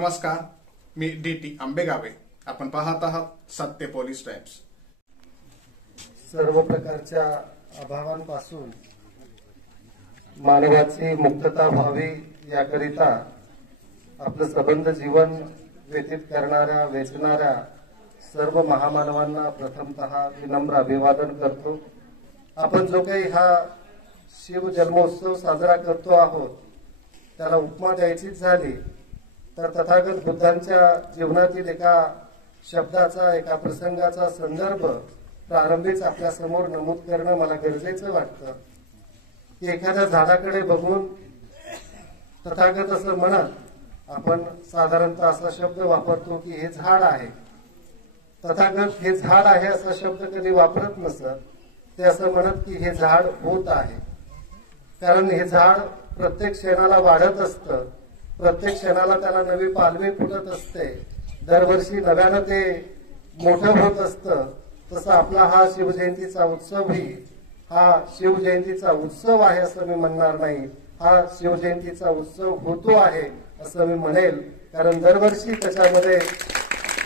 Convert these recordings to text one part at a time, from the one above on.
नमस्कार, मी डी.टी. आंबेगावे. आपण पाहत आहात सत्य पोलीस टाइम्स. सर्व प्रकारच्या अभावांपासून मानवाची मुक्तता व्हावी याकरिता आपलं सबंध जीवन व्यतीत करणाऱ्या वेचणाऱ्या सर्व महामानवांना प्रथमतः विनम्र अभिवादन करतो. आपण जो काही हा शिव जन्मोत्सव साजरा करतो आहोत त्याला उपमा द्यायचीच झाली तर तथागत बुद्धांच्या जीवनातील एका शब्दाचा एका प्रसंगाचा संदर्भ प्रारंभीच आपल्या समोर नमूद करणं मला गरजेचं वाटतं की एखाद्या झाडाकडे बघून तथागत असं म्हणत आपण साधारणतः असा शब्द वापरतो की हे झाड आहे. तथागत हे झाड आहे असा शब्द कधी वापरत नसत. ते असं म्हणत की हे झाड होत आहे. कारण हे झाड प्रत्येक क्षणाला वाढत असतं, प्रत्येक क्षणाला त्याला नवी पालवी फुटत असते, दरवर्षी नव्यानं ते मोठं होत असतं. तसं आपला हा शिवजयंतीचा उत्सवही हा शिवजयंतीचा उत्सव आहे असं मी म्हणणार नाही. हा शिवजयंतीचा उत्सव होतो आहे असं मी म्हणेल. कारण दरवर्षी त्याच्यामध्ये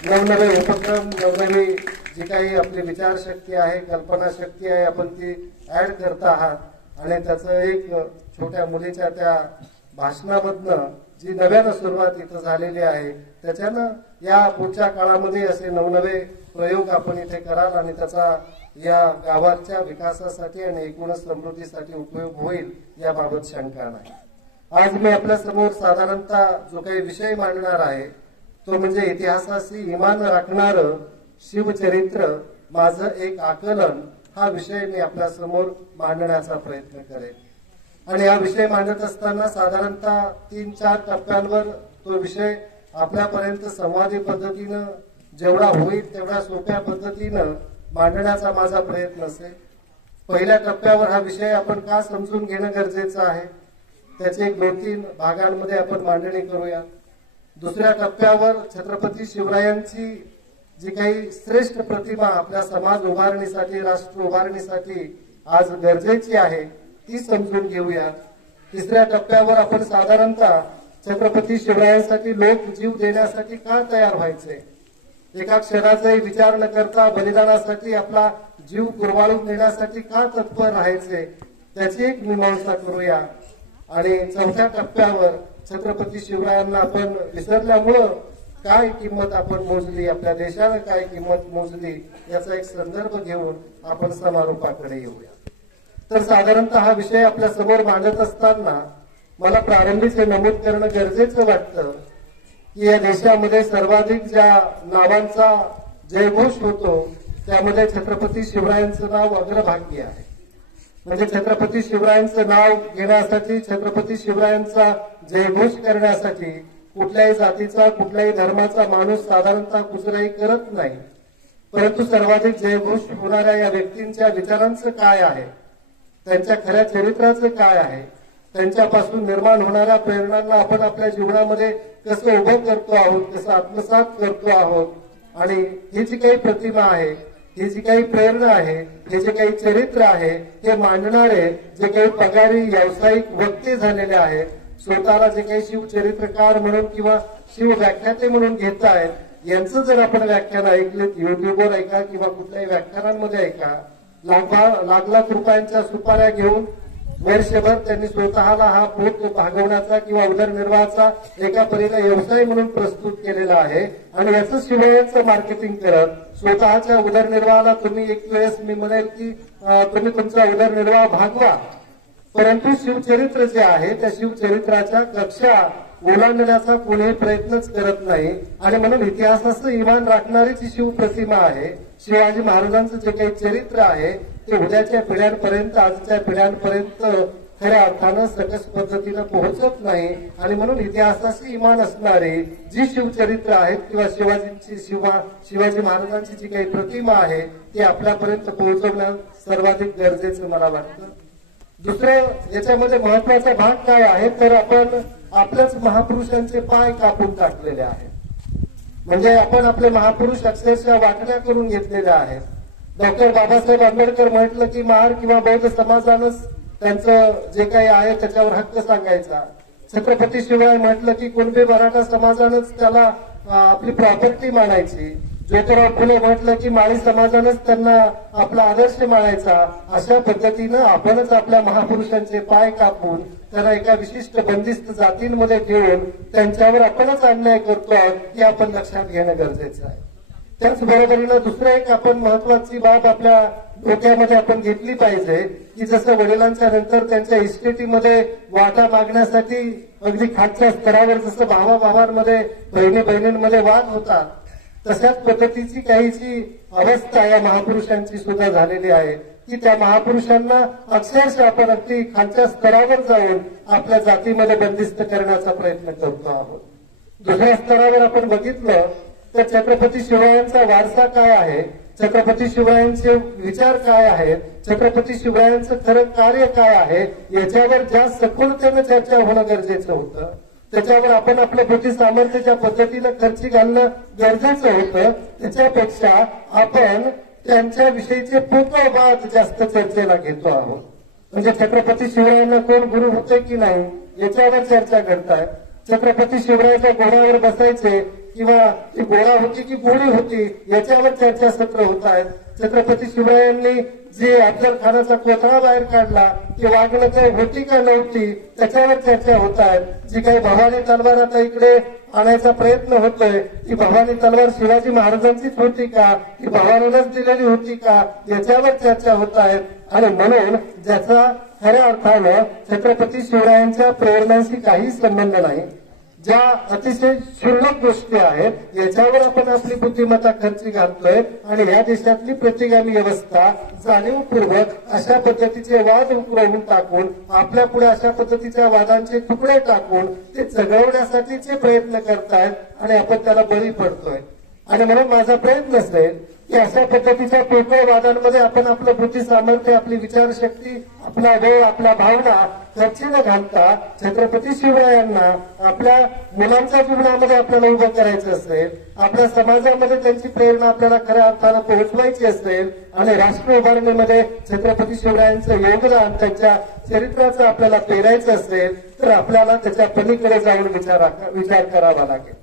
नवनवे उपक्रम, नवनवी जी काही आपली विचारशक्ती आहे, कल्पनाशक्ती आहे, आपण ती ऍड करत आहात. आणि त्याचं एक छोट्या मुलीच्या त्या भाषणामधनं जी नव्यानं सुरुवात इथं झालेली आहे त्याच्यानं या पुढच्या काळामध्ये असे नवनवे प्रयोग आपण इथे कराल आणि त्याचा या गावाच्या विकासासाठी आणि एकूणच समृद्धीसाठी उपयोग होईल याबाबत शंका नाही. आज मी आपल्या समोर साधारणतः जो काही विषय मांडणार आहे तो म्हणजे इतिहासाशी इमान राखणारं शिवचरित्र माझं एक आकलन हा विषय मी आपल्या समोर मांडण्याचा प्रयत्न करेन. आणि हा विषय मांडत असताना साधारणतः 3-4 टप्प्यांवर तो विषय आपल्यापर्यंत संवादी पद्धतीनं जेवढा होईल तेवढा सोप्या पद्धतीनं मांडण्याचा माझा प्रयत्न असेल. पहिल्या टप्प्यावर हा विषय आपण का समजून घेणं गरजेचं आहे त्याचे 2-3 भागांमध्ये आपण मांडणी करूया. दुसऱ्या टप्प्यावर छत्रपती शिवरायांची जी काही श्रेष्ठ प्रतिमा आपल्या समाज उभारणीसाठी, राष्ट्र उभारणीसाठी आज गरजेची आहे ती समजून घेऊया. तिसऱ्या टप्प्यावर आपण साधारणतः छत्रपती शिवरायांसाठी लोक जीव देण्यासाठी का तयार व्हायचे, एका क्षणाचाही विचार न करता बलिदानासाठी आपला जीव कुरवाळून देण्यासाठी का तत्पर राहायचे त्याची एक मीमांसा करूया. आणि चौथ्या टप्प्यावर छत्रपती शिवरायांना आपण विसरल्यामुळं काय किंमत आपण मोजली, आपल्या देशानं काय किंमत मोजली याचा एक संदर्भ घेऊन आपण समारोपाकडे येऊया. तर साधारणतः हा विषय आपल्या समोर मांडत असताना मला प्रारंभीच हे नमूद करणं गरजेचं वाटतं की या देशामध्ये सर्वाधिक ज्या नावांचा जयघोष होतो त्यामध्ये छत्रपती शिवरायांचं नाव अग्रभागी आहे. म्हणजे छत्रपती शिवरायांचं नाव घेण्यासाठी, छत्रपती शिवरायांचा जयघोष करण्यासाठी कुठल्याही जातीचा, कुठल्याही धर्माचा माणूस साधारणतः कुचराई करत नाही. परंतु सर्वाधिक जयघोष होणाऱ्या या व्यक्तींच्या विचारांचं काय आहे, त्यांच्या खऱ्या चरित्राचं काय आहे, त्यांच्यापासून निर्माण होणाऱ्या प्रेरणांना आपण आपल्या जीवनामध्ये कसं उभं करतो आहोत, कसं आत्मसात करतो आहोत. आणि ही जी काही प्रतिमा आहे, ही जी काही प्रेरणा आहे, हे जे काही चरित्र आहे हे मांडणारे जे काही पगारी व्यावसायिक वक्ते झालेले आहेत, स्वतःला जे काही शिवचरित्रकार म्हणून किंवा शिव व्याख्याते म्हणून घेत आहेत, यांचं जर आपण व्याख्यान ऐकले, युट्यूबवर ऐका किंवा कुठल्याही व्याख्यानांमध्ये ऐका, लाख रुपयांच्या सुपाऱ्या घेऊन वर्षभर त्यांनी स्वतःला हा पोट भागवण्याचा किंवा उदरनिर्वाहाचा एका परीने व्यवसाय म्हणून प्रस्तुत केलेला आहे. आणि याचं शिवरायांचं मार्केटिंग करत स्वतःच्या उदरनिर्वाहाला तुम्ही एक वेळेस मी म्हणेल की तुम्ही तुमचा उदरनिर्वाह भागवा, परंतु शिवचरित्र जे आहे त्या शिवचरित्राच्या कक्षा ओलांडण्याचा कोणीही प्रयत्नच करत नाही. आणि म्हणून इतिहासाचं इमान राखणारीच ही शिवप्रतिमा आहे. शिवाजी महाराजांचं जे काही चरित्र आहे ते उद्याच्या पिढ्यांपर्यंत, आजच्या पिढ्यांपर्यंत खऱ्या अर्थानं सकस पद्धतीनं पोहोचत नाही. आणि म्हणून इतिहासाची इमान असणारी जी शिवचरित्र आहेत किंवा शिवाजी महाराजांची जी काही प्रतिमा आहे ती आपल्यापर्यंत पोहोचवणं सर्वाधिक गरजेचं मला वाटतं. दुसरं याच्यामध्ये महत्वाचा भाग काय आहे तर आपण आपल्याच महापुरुषांचे पाय कापून टाकलेले आहेत. म्हणजे आपण आपले महापुरुष अक्षरशः वाटण्या करून घेतलेले आहेत. डॉक्टर बाबासाहेब आंबेडकर म्हटलं की महार किंवा बौद्ध समाजानंच त्यांचं जे काही आहे त्याच्यावर हक्क सांगायचा. छत्रपती शिवराय म्हटलं की कुणबी मराठा समाजानंच त्याला आपली प्रॉपर्टी मानायची. ज्योतिराव फुले म्हटलं की माळी समाजानंच त्यांना आपला आदर्श मानायचा. अशा पद्धतीनं आपणच आपल्या महापुरुषांचे पाय कापून त्यांना एका विशिष्ट बंदिस्त जातींमध्ये ठेवून त्यांच्यावर आपणच अन्याय करतोय हे आपण लक्षात घेणं गरजेचं आहे. त्याचबरोबरीनं दुसरं एक आपण महत्वाची बाब आपल्या डोक्यामध्ये आपण घेतली पाहिजे की जसं वडिलांच्या नंतर त्यांच्या इस्टेटीमध्ये वाटा मागण्यासाठी अगदी खालच्या स्तरावर जसं भावाभावांमध्ये बहिणींमध्ये वाद होता तशाच पद्धतीची काहीची अवस्था या महापुरुषांची सुद्धा झालेली आहे की त्या महापुरुषांना अक्षरशः आपण अगदी खालच्या स्तरावर जाऊन आपल्या जातीमध्ये बंदिस्त करण्याचा प्रयत्न करतो आहोत. दुसऱ्या स्तरावर आपण बघितलं तर छत्रपती शिवरायांचा वारसा काय आहे, छत्रपती शिवरायांचे विचार काय आहेत, छत्रपती शिवरायांचं खरं कार्य काय आहे याच्यावर ज्या सखोलतेनं चर्चा होणं गरजेचं होतं. त्याच्यावर आपण आपल्या बुद्धी सामर्थ्याच्या पद्धतीनं खर्ची घालणं गरजेचं होतं. त्याच्यापेक्षा आपण त्यांच्याविषयीचे पूर्ववाद जास्त चर्चेला घेतो आहोत. म्हणजे छत्रपती शिवरायांना कोण गुरु होते की नाही याच्यावर चर्चा करताय. छत्रपती शिवरायाच्या घोड्यावर बसायचे किंवा ती घोडा होती की घोडी होती याच्यावर चर्चासत्र होत आहेत. छत्रपती शिवरायांनी जे अफजल खानाचा कोथळा बाहेर काढला ती वागणं काही होती का नव्हती त्याच्यावर चर्चा होत आहेत. जी काही भवानी तलवार आता इकडे आणायचा प्रयत्न होतोय ती भवानी तलवार शिवाजी महाराजांचीच होती का, ती भवानीलाच दिलेली होती का याच्यावर चर्चा होत आहेत. आणि म्हणून ज्याचा खऱ्या अर्थानं छत्रपती शिवरायांच्या प्रेरणांशी काही संबंध नाही, ज्या अतिशय क्षुल्लक गोष्टी आहेत याच्यावर आपण आपली बुद्धिमत्ता खर्ची घालतोय आणि या देशातली प्रतिगामी व्यवस्था जाणीवपूर्वक अशा पद्धतीचे वाद उकरवून टाकून आपल्या पुढे अशा पद्धतीच्या वादांचे तुकडे टाकून ते चघळवण्यासाठीचे प्रयत्न करतायत आणि आपण त्याला बळी पडतोय. आणि म्हणून माझा प्रयत्न असेल की अशा पद्धतीच्या पोकळ वादांमध्ये आपण आपलं बुद्धी सामर्थ्य, आपली विचारशक्ती, आपला वेळ, आपल्या भावना खर्ची न घालता छत्रपती शिवरायांना आपल्या मुलांच्या जीवनामध्ये आपल्याला उभं करायचं असेल, आपल्या समाजामध्ये त्यांची प्रेरणा आपल्याला खऱ्या अर्थानं पोहोचवायची असेल आणि राष्ट्र उभारणीमध्ये छत्रपती शिवरायांचं योगदान, त्यांच्या चरित्राचं आपल्याला पेरायचं असेल तर आपल्याला त्याच्या पलीकडे जाऊन विचार करावा लागेल.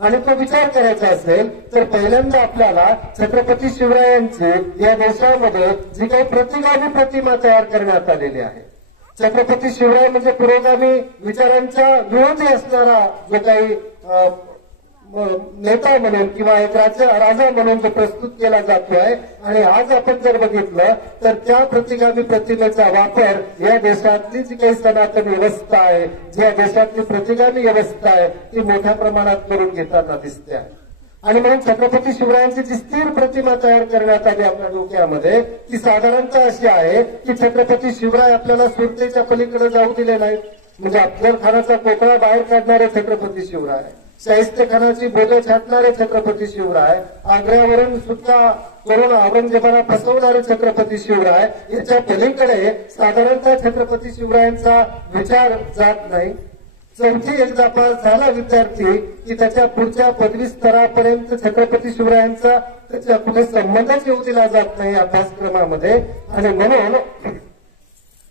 आणि तो विचार करायचा असेल तर पहिल्यांदा आपल्याला छत्रपती शिवरायांची या देशामध्ये जी काही प्रतिगामी प्रतिमा तयार करण्यात आलेली आहे, छत्रपती शिवराय म्हणजे पुरोगामी विचारांचा विरोधी असणारा जो काही नेता म्हणून किंवा एक राजा म्हणून जो प्रस्तुत केला जातोय. आणि आज आपण जर बघितलं तर त्या प्रतिगामी प्रतिमेचा वापर या देशातली जी काही सनातन व्यवस्था आहे, जी या देशातली प्रतिगामी व्यवस्था आहे ती मोठ्या प्रमाणात करून घेताना दिसते आहे. आणि म्हणून छत्रपती शिवरायांची जी स्थिर प्रतिमा तयार करण्यात आली आपल्या डोक्यामध्ये ती साधारणतः अशी आहे की छत्रपती शिवराय आपल्याला सुरतेच्या पलीकडे जाऊ दिले नाहीत. म्हणजे अफजल खानाचा कोथळा बाहेर काढणारे छत्रपती शिवराय, शाहिस्ते खानाची बोले छाटणारे छत्रपती शिवराय, आग्र्यावरून सुद्धा करून औरंगजेबाला फसवणारे छत्रपती शिवराय याच्या पलीकडे साधारणतः छत्रपती शिवरायांचा विचार जात नाही. चौथी एकदा पास झाला विद्यार्थी की त्याच्या पुढच्या पदवी स्तरापर्यंत छत्रपती शिवरायांचा त्याच्या कुठे संबंधच येऊ दिला जात नाही अभ्यासक्रमामध्ये. आणि म्हणून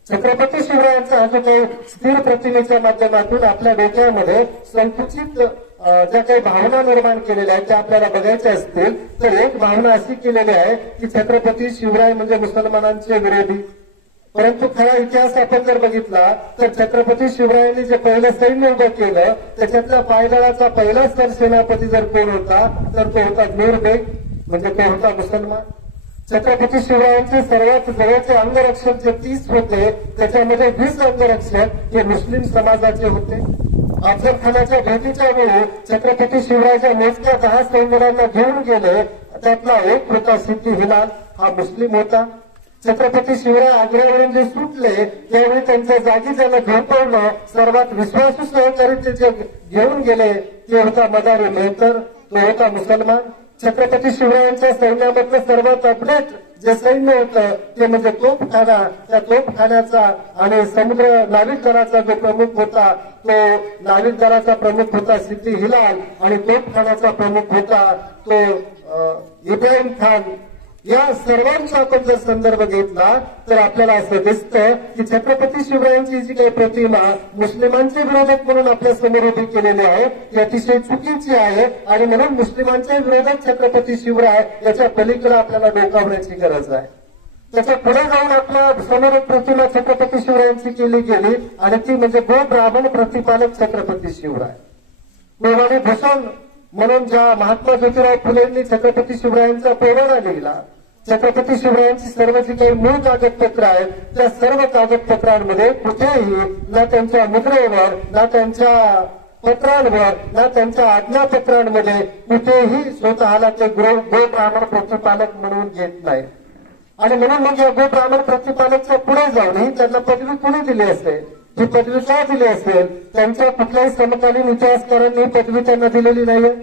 छत्रपती शिवरायांचा हा जो काही स्थिर प्रतिमेच्या माध्यमातून आपल्या डोक्यामध्ये संकुचित ज्या काही भावना निर्माण केलेल्या आहेत त्या आपल्याला बघायच्या असतील तर एक भावना अशी केलेली आहे की छत्रपती शिवराय म्हणजे मुसलमानांचे विरोधी. परंतु खरा इतिहास आपण जर बघितला तर छत्रपती शिवरायांनी जे पहिलं सैन्य उभं केलं त्याच्यातल्या पायदळाचा पहिला सरसेनापती जर कोण होता तर तो होता नूरबेग, म्हणजे तो होता मुसलमान. छत्रपती शिवरायांचे सर्वात जवळचे अंगरक्षक जे 30 होते त्याच्यामध्ये 20 अंगरक्षक हे मुस्लिम समाजाचे होते. अफजल खानाच्या भेटीच्या वेळी छत्रपती शिवरायांच्या मोजक्या 10 सैन्याला घेऊन गेले, त्यातला एक होता सिद्दी हिलाल, हा मुस्लिम होता. छत्रपती शिवराय आग्र्यावरून जे सुटले त्यावेळी त्यांच्या जागी ज्याला झोपवणं सर्वात विश्वासू सहकारी ते जे घेऊन गेले ते होता मदारी मेहतर, तो होता मुसलमान. छत्रपती शिवरायांच्या सैन्यामधलं सर्वात अपडेट जे सैन्य होतं ते म्हणजे तोफखाना, त्या तोफखान्याचा आणि समुद्र नाविक दलाचा जो प्रमुख होता तो नाविक दलाचा प्रमुख होता सिद्दी हिलाल आणि तोफखान्याचा प्रमुख होता तो इब्राहिम खान. या सर्वांचा आपण जर संदर्भ घेतला तर आपल्याला असं दिसतं की छत्रपती शिवरायांची जी काही प्रतिमा मुस्लिमांचे विरोधक म्हणून आपल्या समोर उभी केलेली आहे ती अतिशय चुकीची आहे आणि म्हणून मुस्लिमांचे विरोधक छत्रपती शिवराय याच्या पलीकडे आपल्याला डोकावण्याची गरज आहे. त्याच्या पुढे जाऊन आपल्या समोर एक प्रतिमा छत्रपती शिवरायांची केली गेली आणि ती म्हणजे गो ब्राह्मण प्रतिपालक छत्रपती शिवराय. मेवाडी भूषण म्हणून ज्या महात्मा ज्योतिराव फुलेंनी छत्रपती शिवरायांचा पेवाडा लिहिला, छत्रपती शिवरायांची सर्व जी काही मूळ कागदपत्र आहेत त्या सर्व कागदपत्रांमध्ये कुठेही ना त्यांच्या मुद्रेवर ना त्यांच्या पत्रांवर ना त्यांच्या आज्ञापत्रांमध्ये कुठेही स्वतःला ते गो ब्राह्मण प्रतिपालक म्हणून घेत नाही. आणि म्हणून मग या गो ब्राह्मण प्रतिपालकच्या पुढे जाऊनही त्यांना पदवी कोणी दिली असेल, ही पदवी का दिली असेल? त्यांच्या कुठल्याही समकालीन इतिहासकारांनी पदवी त्यांना दिलेली नाहीये.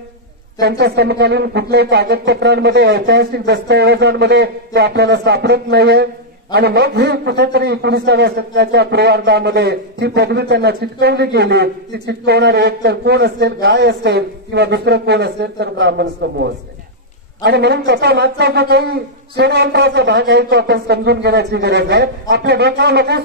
त्यांच्या समकालीन कुठल्याही कागदपत्रांमध्ये ऐतिहासिक दस्तऐवजांमध्ये ते आपल्याला सापडत नाहीये. आणि मग ही कुठेतरी 19व्या शतकाच्या पूर्वार्धामध्ये ही पदवी त्यांना चिटकवली गेली. ती चिटकवणारे एक तर कोण असेल, गाय असेल किंवा दुसरं कोण असेल तर ब्राह्मण समूह असेल. आणि म्हणून त्याचा मागचा जो काही षडयंत्राचा भाग आहे तो आपण समजून घेण्याची गरज आहे. आपल्या डोक्यामध्ये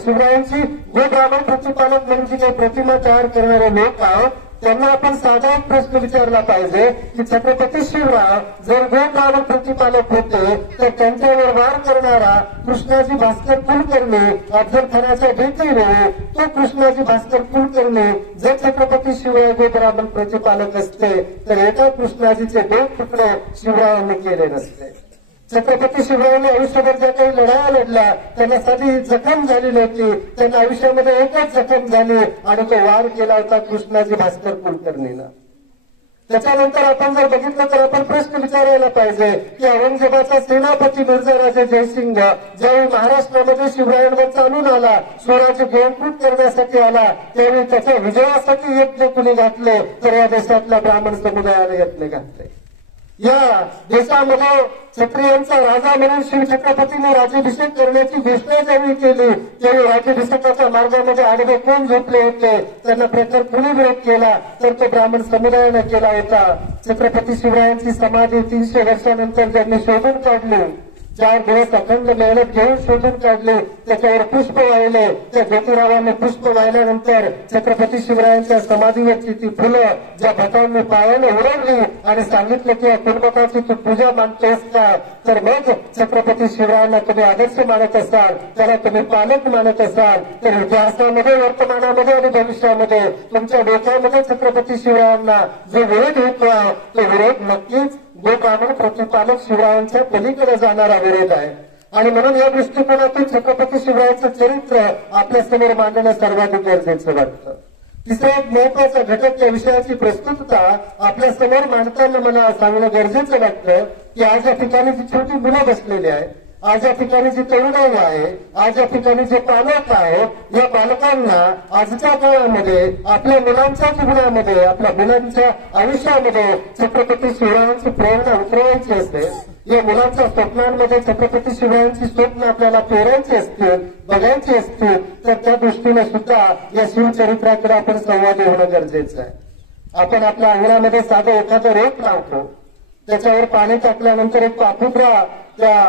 शिवरायांची गो ब्राह्मण प्रतिपालक म्हणून जी काही प्रतिमा तयार करणारे लोक आहेत त्यांना आपण साधा एक प्रश्न विचारला पाहिजे की छत्रपती शिवराय जर गो ब्राह्मण प्रतिपालक होते तर त्यांच्यावर वार करणारा कृष्णाजी भास्कर कुलकर्णी अफजलखानाच्या भेटीने तो कृष्णाजी भास्कर कुलकर्णी जर छत्रपती शिवराय गो ब्राह्मण प्रतिपालक असते तर एका कृष्णाजीचे 2 तुकडे शिवरायांनी केले नसते. छत्रपती शिवरायांनी आयुष्यभर ज्या काही लढाया लढल्या त्यांना साधी जखम झाली नव्हती. त्यांना आयुष्यामध्ये एकच जखम झाली आणि तो वार केला होता कृष्णाजी भास्कर कुलकर्णीनं. त्याच्यानंतर आपण जर बघितलं तर आपण प्रश्न विचारायला पाहिजे की औरंगजेबाचा सेनापती मिर्झा राजे जयसिंग ज्यावेळी महाराष्ट्रामध्ये शिवरायांवर चालून आला, स्वराज्य गिळंकृत करण्यासाठी आला, त्यावेळी त्याच्या विजयासाठी यत्न कुणी घातले तर या देशातल्या ब्राह्मण समुदायाने यत्न घातले. या देशामध्ये क्षत्रियांचा राजा म्हणून शिवछत्रपतींनी राज्याभिषेक करण्याची घोषणा ज्यावेळी केली त्यावेळी राज्याभिषेकाच्या मार्गामध्ये आडवे कोण झोपले होते, त्यांना प्रखर कुणी विरोध केला तर तो ब्राह्मण समुदायाने केला होता. छत्रपती शिवरायांची समाधी 300 वर्षानंतर ज्यांनी शोधून काढली, 4 दिवस अखंड मेहनत घेऊन शोधून काढले, त्याच्यावर पुष्प वाहिले. त्या ज्योतिरावांनी पुष्प वाहिल्यानंतर छत्रपती शिवरायांच्या समाधीवरची ती फुलं ज्या भटांनी पायाने उडवली आणि सांगितलं की या कुलमताची तू पूजा मानतोस का, तर मग छत्रपती शिवरायांना तुम्ही आदर्श मानत असाल, त्याला तुम्ही पालक मानत असाल तर इतिहासामध्ये, वर्तमानामध्ये आणि भविष्यामध्ये तुमच्या डोक्यामध्ये छत्रपती शिवरायांना जो विरोध होतोय तो विरोध नक्कीच गो ब्राह्मण प्रतिपालक शिवरायांच्या पलीकडे जाणारा विरोध आहे. आणि म्हणून या दृष्टिकोनातून छत्रपती शिवरायांचं चरित्र आपल्यासमोर मांडणं सर्वाधिक गरजेचं वाटतं. तिसरा एक महत्वाचा घटक या विषयाची प्रस्तुतता आपल्यासमोर मांडताना मला सांगणं गरजेचं वाटतं की आज या ठिकाणी जी छोटी मुलं बसलेली आहे, आज या ठिकाणी जी तरुणाई आहे, आज या ठिकाणी जे पालक आहेत, या पालकांना आजच्या काळामध्ये आपल्या मुलांच्या जीवनामध्ये, आपल्या मुलांच्या आयुष्यामध्ये छत्रपती शिवरायांची प्रेरणा उतरवायची असते. या मुलांच्या स्वप्नांमध्ये छत्रपती शिवरायांची स्वप्न आपल्याला पेरायची असतील, बघायची असतील तर त्या दृष्टीने सुद्धा या शिवचरित्राकडे आपण संवादी होणं गरजेचं आहे. आपण आपल्या अंगणामध्ये साधं एखादं रोप लावतो, त्याच्यावर पाणी टाकल्यानंतर एक पापुद्रा त्या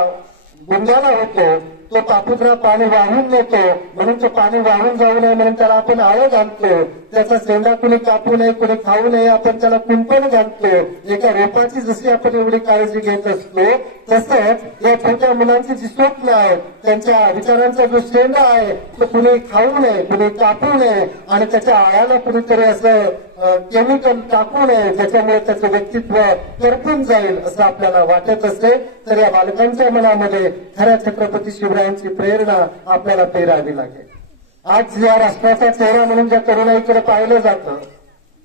गुंजाला होतो, तो पापुद्रा पाणी वाहून नेतो म्हणून तो पाणी वाहून जाऊ नये म्हणून त्याला आपण आळं घालतो. त्याचा शेंडा कुणी कापू नये, कुणी खाऊ नये, आपण त्याला कुंपण घालतो. एका रोपाची जशी आपण एवढी काळजी घेत असतो तसंच या छोट्या मुलांची जी स्वप्न आहेत, त्यांच्या विचारांचा जो शेंडा आहे तो कुणी खाऊ नये, कुणी कापू नये आणि त्याच्या आळ्याला कुणीतरी असं केमिकल टाकू नये ज्याच्यामुळे त्याचं व्यक्तित्व करपून जाईल असं आपल्याला वाटत असेल तर या बालकांच्या मनामध्ये खऱ्या छत्रपती शिवरायांची प्रेरणा आपल्याला पेरावी लागेल. आज या राष्ट्राचा चेहरा म्हणून ज्या तरुणाईकडे पाहिलं जातं,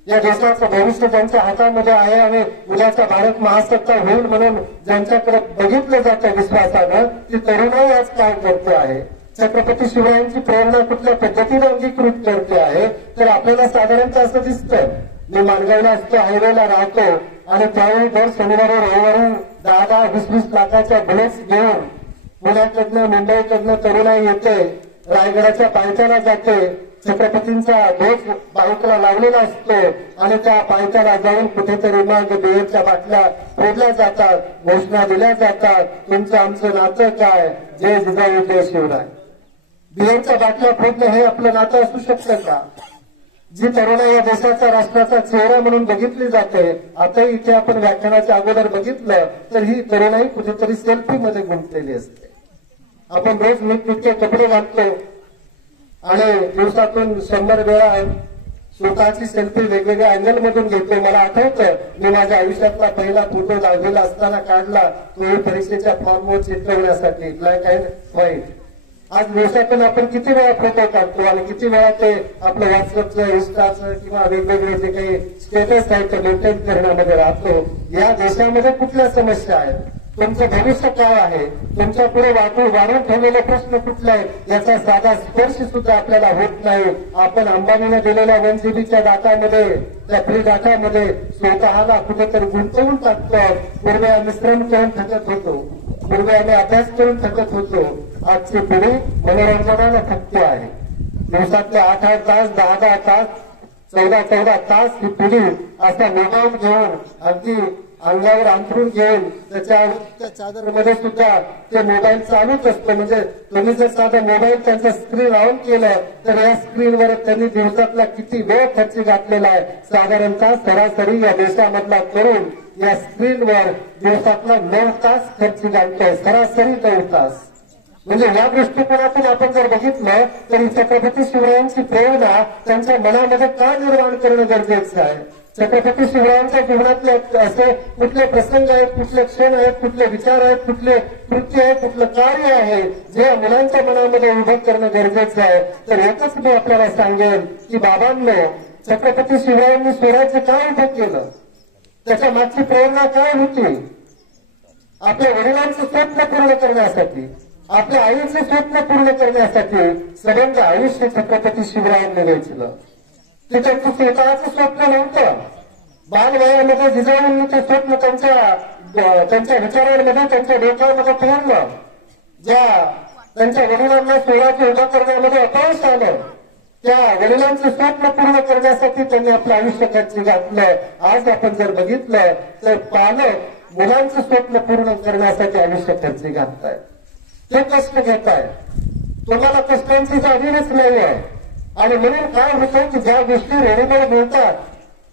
या देशाचं भविष्य ज्यांच्या हातामध्ये आहे आणि उद्याचा भारत महासत्ता होईल म्हणून ज्यांच्याकडे बघितलं जातं विश्वासानं, ती तरुणाई आज काय करते आहे, छत्रपती शिवरायांची प्रेरणा कुठल्या पद्धतीने अंगीकृत करते आहे तर आपल्याला साधारणतः असं दिसतं. मी माणगावला असतो, हायवेला राहतो आणि त्यावेळी दर शनिवारी रविवारी 10-20 लाखाच्या बुलेट्स घेऊन पुण्याकडनं मुंबईकडनं तरुणाई येते रायगडाच्या पायथ्याला जाते, छत्रपतींचा ध्वज बाईकला लावलेला असतो आणि त्या पायथ्याला जाऊन कुठेतरी मग बिअरच्या बाटल्या फोडल्या जातात, घोषणा दिल्या जातात, तुमचं आमचं नातं काय, जय जिजाऊ जय शिवराय. बिअरच्या बाटल्या फोडणं हे आपलं नातं असू शकतं का? जी तरुणाई या देशाचा राष्ट्राचा चेहरा म्हणून बघितली जाते, आता इथे आपण व्याख्यानाच्या अगोदर बघितलं तर ही तरुणाई कुठेतरी सेल्फी मध्ये गुंतलेली असते. आपण रोज नीटनेटके कपडे घालतो आणि दिवसातून 100 वेळा स्वतःची सेल्फी वेगवेगळ्या अँगल मधून घेतो. मला आठवतं मी माझ्या आयुष्यातला पहिला फोटो 10वीला असताना काढला, तो परीक्षेच्या फॉर्मवर चित्रवण्यासाठी, ब्लॅक अँड व्हाईट. आज दिवसातून आपण किती वेळा फोटो काढतो आणि किती वेळा ते आपलं व्हॉट्सअपचं, इन्स्टाचं किंवा वेगवेगळे जे काही स्टेटस आहेत ते मेंटेन करण्यामध्ये राहतो. या देशामध्ये कुठल्या समस्या आहेत, तुमचं भविष्य काय आहे, तुमच्या पुढे वाढून ठेवलेले प्रश्न कुठले आहेत, याचा साधा स्पर्श सुद्धा आपल्याला होत नाही. आपण अंबानीने दिलेल्या 1 GB डाटामध्ये, त्या फ्री डाटामध्ये स्वतःला कुठेतरी गुंतवून टाकतो. पूर्वी आम्ही श्रम करून थकत होतो, पूर्वी आम्ही अभ्यास करून थकत होतो. आजची पिढी मनोरंजनाला थकते आहे. दिवसातले 8-8 तास, 10-10 तास, 14-14 तास ही पिढी असा मोबाईल घेऊन, अगदी अंगावर अंथरून घेऊन त्याच्या चादरमध्ये सुद्धा ते मोबाईल चालूच असतो. म्हणजे तुम्ही जर साधं मोबाईल त्यांचा स्क्रीन ऑन केलं तर या स्क्रीनवर त्यांनी दिवसातला किती वेळ खर्च घातलेला आहे. साधारणतः सरासरी या देशामधला तरुण या स्क्रीनवर दिवसातला 9 तास खर्च घालतोय, सरासरी 9 तास. म्हणजे या दृष्टिकोनातून आपण जर बघितलं तर छत्रपती शिवरायांची प्रेरणा त्यांच्या मनामध्ये का निर्माण करणं गरजेचं आहे. छत्रपती शिवरायांच्या जीवनातले असे कुठले प्रसंग आहेत, कुठले क्षण आहेत, कुठले विचार आहेत, कुठले कृत्य आहे, कुठलं कार्य आहे जे मुलांच्या मनामध्ये उभं करणं गरजेचं आहे. तर एकच मी आपल्याला सांगेन की बाबांनो, छत्रपती शिवरायांनी स्वराज्य काय उभं केलं, त्याच्या मागची प्रेरणा काय होती. आपल्या वडिलांचं स्वप्न पूर्ण करण्यासाठी, आपल्या आईचे स्वप्न पूर्ण करण्यासाठी सबंध आयुष्य छत्रपती शिवरायांनी वेचलं. ते त्यांचं स्वतःचं स्वप्न नव्हतं. बालवयामध्ये जिजाऊंनी ते स्वप्न त्यांच्या विचारांमध्ये, त्यांच्या डोक्यामध्ये पेरलं. ज्या त्यांच्या वडिलांना स्वराज्य उभा करण्यामध्ये अपयश आलं, त्या वडिलांचं स्वप्न पूर्ण करण्यासाठी त्यांनी आपलं आयुष्य खर्ची घातलं. आज आपण जर बघितलं तर पालक मुलांचं स्वप्न पूर्ण करण्यासाठी आयुष्य खर्ची घालताय, ते कष्ट घेताय. तुम्हाला कष्टांची जाणीवच नाही आहे. आणि म्हणून काय होतं की ज्या गोष्टी रेडीमेड मिळतात,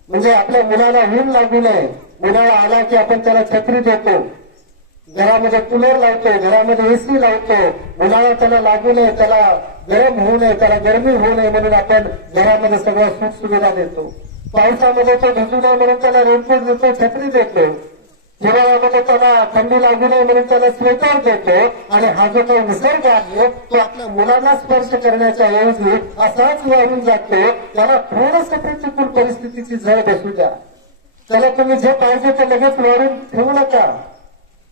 म्हणजे आपल्या मुलाला ऊन लागू नये, उन्हाळा आला की आपण त्याला छत्री देतो, घरामध्ये कूलर लावतो, घरामध्ये एसी लावतो, उन्हाळा त्याला लागू नये, त्याला गरम होऊ नये, त्याला गरमी होऊ नये म्हणून आपण घरामध्ये सगळ्या सुख सुविधा देतो. पावसामध्ये तो भिजू नये म्हणून त्याला रेनकोट देतो, छत्री देतो. हिवाळ्यामध्ये त्याला थंडी लागू नये म्हणून त्याला स्वेटर देतो. आणि हा जो काही निसर्ग आहे तो आपल्या मुलांना स्पर्श करण्याच्या ऐवजी असाच वाढून जातो. त्याला थोडंसं प्रतिकूल परिस्थितीची झळ बसू द्या, त्याला तुम्ही जे पाहिजे ते लगेच वाढून ठेवू नका.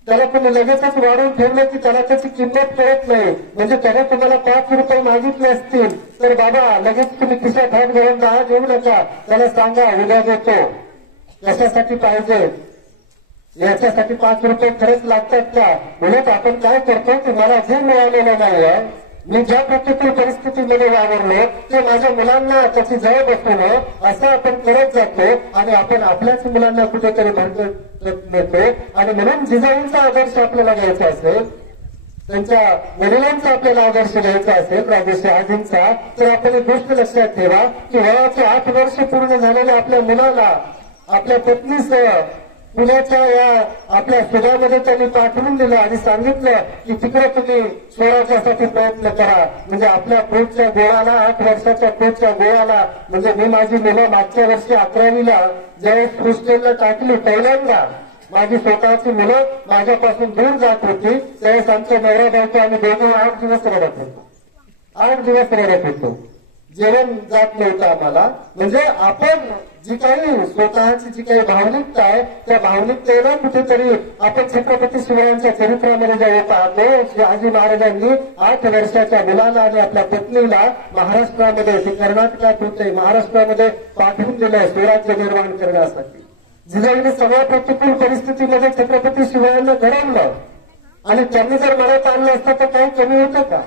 त्याला तुम्ही लगेचच वाढून ठेवलं की त्याला त्याची किंमत कळत नाही. म्हणजे त्याने तुम्हाला 5 रुपये मागितले असतील तर बाबा लगेच तुम्ही खिशात हात घालून 10 घेऊ नका. त्याला सांगा उद्या देतो. कशासाठी पाहिजे, याच्यासाठी 5 रुपये खरंच लागतात का. म्हणून आपण काय करतो की मला जे मिळालेलं नाहीये, मी ज्या प्रतिकूल परिस्थितीमध्ये वावरलो ते माझ्या मुलांना त्याची जवळ बसू नये असं आपण करत जातो. आणि आपण आपल्याच मुलांना कुठेतरी भरकटत नेतो. आणि म्हणून जिजाऊंचा आदर्श आपल्याला घ्यायचा असेल, त्यांच्या वडिलांचा आपल्याला आदर्श घ्यायचा असेल, राजेशहाजींचा, तर आपण एक गोष्ट लक्षात ठेवा की वयाचे 8 वर्ष पूर्ण झालेल्या आपल्या मुलाला आपल्या पत्नीसह पुण्याच्या या आपल्या शहरामध्ये त्यांनी पाठवून दिलं आणि सांगितलं की तिकडे तुम्ही स्वराज्यासाठी प्रयत्न करा. म्हणजे आपल्या पुढच्या गोळाला, 8 वर्षाच्या पुढच्या गोळाला, म्हणजे मी माझी मुलं मागच्या वर्षी 11वीला ज्यावेळेस हॉस्टेलला टाकली पहिल्यांदा, माझी स्वतःची मुलं माझ्यापासून दूर जात होती, त्यावेळेस आमच्या नवरा बायको आम्ही दोघं 8 दिवस रडत होतो. 8 दिवस रडत होतो, जेवण जात नव्हतं आम्हाला. म्हणजे आपण जी काही स्वतःची जी काही भावनिकता आहे त्या भावनिकतेला कुठेतरी आपण छत्रपती शिवरायांच्या चरित्रामध्ये जेव्हा पाहतो, शिवाजी महाराजांनी 8 वर्षाच्या मुलाला आणि आपल्या पत्नीला महाराष्ट्रामध्ये, ते कर्नाटकात होते, महाराष्ट्रामध्ये पाठवून दिलं स्वराज्य निर्माण करण्यासाठी. जिजाऊने सगळ्या प्रतिकूल परिस्थितीमध्ये छत्रपती शिवरायांना घडवलं आणि त्यांनी जर मनात आणलं असतं तर काही कमी होतं का.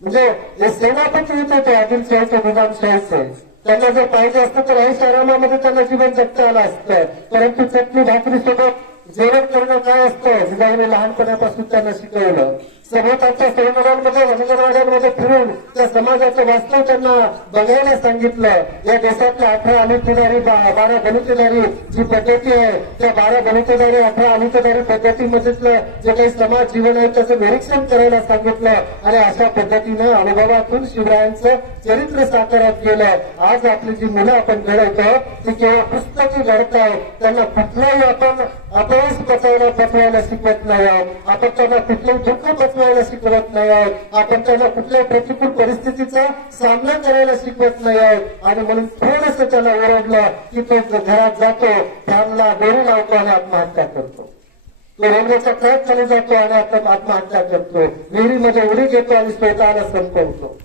म्हणजे जे सेनापती होते ते आदिलशाहीचे निजामशाहीचे, त्यांना जर पाहिजे असतं तर ऐश आरामामध्ये त्यांना जीवन जगता आलं असतं, परंतु चटणी भाकरी सोबत जेवण करणं काय असतं जिजाऊने लहानपणापासून त्यांना शिकवलं. सभोवतालच्या सैनिकांमध्ये अंगणवाड्यांमध्ये फिरून त्या समाजाचं वास्तव त्यांना बघायला सांगितलं. या देशातल्या 18 अनुतेदारी 12 बलुतेदारी जी पद्धती आहे त्या 12 बलुतेदारी 18 अनुतेदारी पद्धतीमधील जे काही समाज जीवन आहे त्याचं निरीक्षण करायला सांगितलं आणि अशा पद्धतीनं अनुभवातून शिवरायांचं चरित्र साकारात गेलं. आज आपली जी मुलं आपण घडवतो ती केवळ पुस्तकी घडताय, त्यांना कुठलाही आपण अपयश पचवायला शिकवत नाही आहोत, आपण त्यांना कुठलंही दुःख पचवायला शिकवत नाही आहोत, आपण त्यांना कुठल्याही प्रतिकूल परिस्थितीचा सामना करायला शिकवत नाही आहोत. आणि म्हणून थोडंसं त्याला ओरडलं की तो घरात जातो, फॅनला दोरी लावतो आणि आत्महत्या करतो, तो रेल्वेच्या ट्रॅक खाली जातो आणि आत्महत्या करतो, विहिरीमध्ये उडी घेतो आणि स्वतःला संपवतो.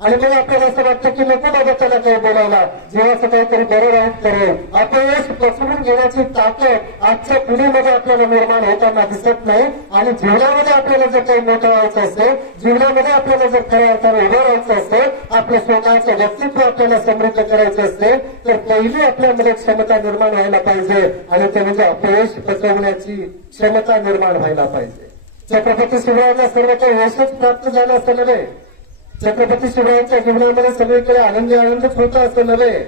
आणि मग आपल्याला असं वाटतं की नको बाबा त्याला काही बोलायला, जीवाचं काहीतरी बरं राहत करेल. अपयश पसरून घेण्याची ताकद आजच्या पिढीमध्ये आपल्याला निर्माण होताना दिसत नाही. आणि जीवनामध्ये आपल्याला जर काही मोठं व्हायचं असेल, जीवनामध्ये आपल्याला जर खऱ्या अर्थाने उभं राहायचं असेल, आपलं स्वतःचं व्यक्तित्व आपल्याला समृद्ध करायचं असेल तर पहिली आपल्यामध्ये क्षमता निर्माण व्हायला पाहिजे आणि ते म्हणजे अपयश पचवण्याची क्षमता निर्माण व्हायला पाहिजे. छत्रपती शिवरायांना सर्व काही यशच प्राप्त झालं असं नव्हे, छत्रपती शिवरायांच्या जीवनामध्ये सगळीकडे आनंदच होता असं नव्हे.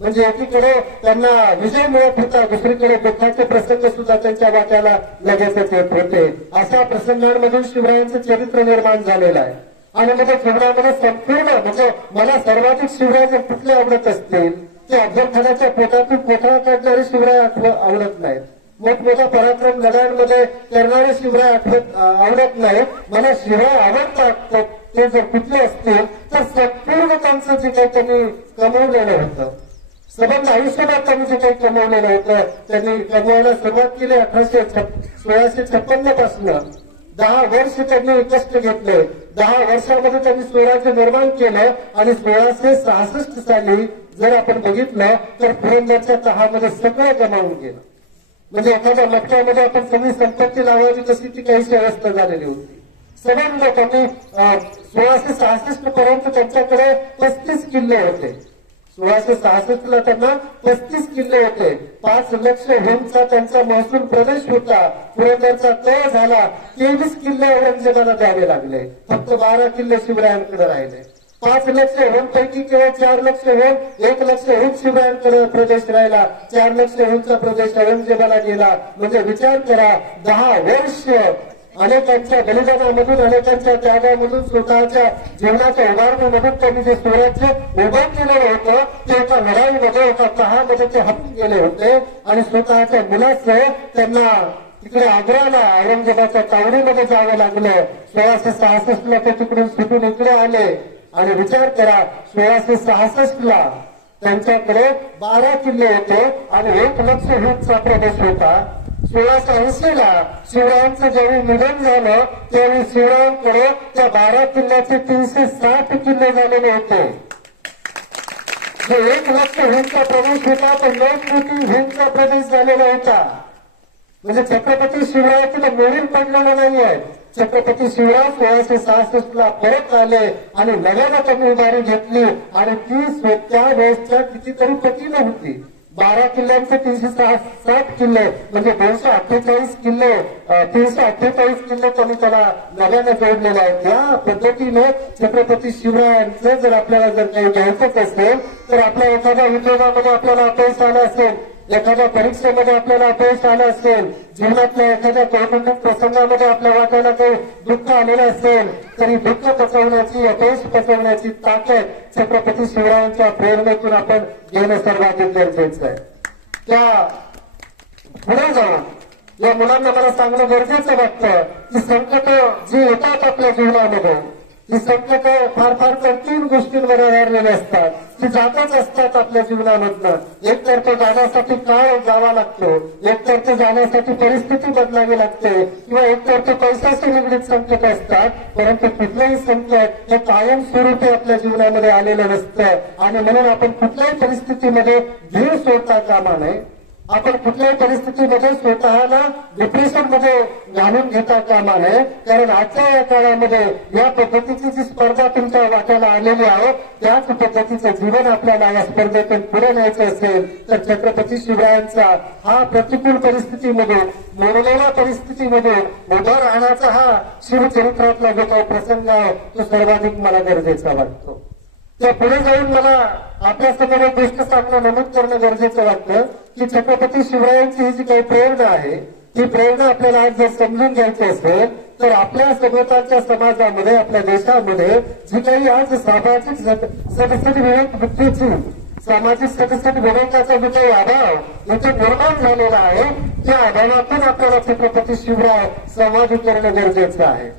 म्हणजे एकीकडे त्यांना विजय मिळत होता, दुसरीकडे दुःखाचे प्रसंग सुद्धा त्यांच्या वाट्याला लगेचच येत होते. अशा प्रसंगांमधून शिवरायांचं चरित्र निर्माण झालेलं आहे. आणि म्हणजे जीवनामध्ये संपूर्ण म्हणजे मला सर्वाधिक शिवराय जर कुठले आवडत असतील ते अफजलखानाच्या पोटातून कोठा काढणारे शिवराय आवडत नाहीत, मोठमोठ्या पराक्रम लढाईमध्ये करणारे शिवराय आवडत नाही. मला शिवराय आवडतात ते जर कुठले असतील तर संपूर्ण त्यांचं जे काही त्यांनी कमवलेलं होतं, सबंध आयुष्यभर त्यांनी जे काही कमवलेलं होतं त्यांनी कमवायला सुरुवात केली 1656 पासून. 10 वर्ष त्यांनी कष्ट घेतले, 10 वर्षामध्ये त्यांनी स्वराज्य निर्माण केलं आणि 1666 साली जर आपण बघितलं तर पुरंदरच्या तहामध्ये सगळं गमावून गेलं. म्हणजे एखाद्या मटक्यामध्ये आपण सगळी संपत्ती लावायची तशी ती काहीशी अवस्था झालेली होती. सबंध त्यांनी 1666 पर्यंत त्यांच्याकडे 35 किल्ले होते. 1666 त्यांना 35 किल्ले होते. 5 लक्ष हुंचा त्यांचा महसूल प्रदेश होता. पुरंदरचा तळ झाला. 23 किल्ले औरंगजेबाला द्यावे लागले. फक्त 12 किल्ले शिवरायांकडे राहिले. 5 लक्ष पैकी केवळ 4 लक्ष 1 लक्ष शिवरायांकडे प्रदेश राहिला. 4 लक्ष प्रदेश औरंगजेबाला गेला. म्हणजे विचार करा 10 वर्ष अनेकांच्या बलिदानामधून अनेकांच्या त्यागामधून स्वतःच्या जीवनाच्या उभारणीमधून त्यांनी जे स्वराज्य उभं केलेलं होतं ते एका लढाईमध्ये एका तहामध्ये ते हरून गेले होते. आणि स्वतःच्या मुलासह त्यांना तिकडे आग्र्याला औरंगजेबाच्या तावडीमध्ये जावं लागलं. 1666 ते तिकडून सुटून इकडे आले. आणि विचार करा 1666 त्यांच्याकडे 12 किल्ले होते आणि 1 लक्ष प्रदेश होता. 1680 शिवरायांचं ज्यावेळी निधन झालं त्यावेळी शिवरायांकडे त्या 12 किल्ल्याचे 360 किल्ले झालेले होते. 1 लक्ष प्रदेश होता पण 9 कोटी प्रदेश झालेला होता. म्हणजे छत्रपती शिवरायाला मोडील पडलेलं नाहीये. छत्रपती शिवराय 1666 परत आले आणि नव्यानं त्यांनी उभारी घेतली आणि ती त्या वेळेसच्या कितीतरी पटीनं होती. 12 किल्ल्यांचे 360 किल्ले म्हणजे 248 किल्ले 348 किल्ले त्यांनी त्याला नव्यानं जोडलेले आहेत. त्या पद्धतीने छत्रपती शिवरायांचं जर आपल्याला जर काही घ्यायचंच असेल तर आपल्या एखाद्या उद्योगामध्ये आपल्याला अपयश आलं असेल, एखाद्या परीक्षेमध्ये आपल्याला अपयश आलं असेल, जीवनातल्या एखाद्या कौटुंबिक प्रसंगामध्ये आपल्या वाट्याला काही दुःख आलेलं असेल तरी दुःख पचवण्याची अपयश पचवण्याची ताकद छत्रपती शिवरायांच्या प्रेरणेतून आपण घेणं सर्वाधिक गरजेचं आहे. त्या पुढे जाऊन या मुलांना मला सांगणं गरजेचं वाटतं की संकट जी येतात आपल्या जीवनामध्ये ही संकट फार फार तर 3 गोष्टींवर आधारलेले असतात की जातच असतात आपल्या जीवनामधनं. एक तर तो जाण्यासाठी काळ जावा लागतो, एक तर ते जाण्यासाठी परिस्थिती बदलावी लागते किंवा एक तर ते पैशाशी निगडीत संकट असतात. परंतु कुठलंही संकट हे कायमस्वरूपी आपल्या जीवनामध्ये आलेलं नसतं आणि म्हणून आपण कुठल्याही परिस्थितीमध्ये धीर सोडता कामा नये. आपण कुठल्याही परिस्थितीमध्ये स्वतःला डिप्रेशन मध्ये घालून घेता कामा नये, कारण आजच्या या काळामध्ये या पद्धतीची जी स्पर्धा तुमच्या वाट्याला आलेली आहे त्याच पद्धतीचं जीवन आपल्याला या स्पर्धेतून पुढे न्यायचं असेल तर छत्रपती शिवरायांचा हा प्रतिकूल परिस्थितीमधून मोडलेल्या परिस्थितीमधून उभा राहण्याचा हा शिवचरित्रातला जो काही प्रसंग आहे तो सर्वाधिक मला गरजेचा वाटतो. त्या पुढे जाऊन मला आपल्यासमोर एक गोष्ट सांगणं नमूद करणं गरजेचं वाटतं की छत्रपती शिवरायांची ही जी काही प्रेरणा आहे ती प्रेरणा आपल्याला आज जर समजून घ्यायची असेल तर आपल्या सभोवतालच्या समाजामध्ये आपल्या देशामध्ये जी काही आज सामाजिक सदस्य विवेक बुद्धीची सामाजिक सदस्य विवेकाचा जो काही अभाव इथे निर्माण झालेला आहे त्या अभावातून आपल्याला छत्रपती शिवराय संवाद करणं गरजेचं आहे.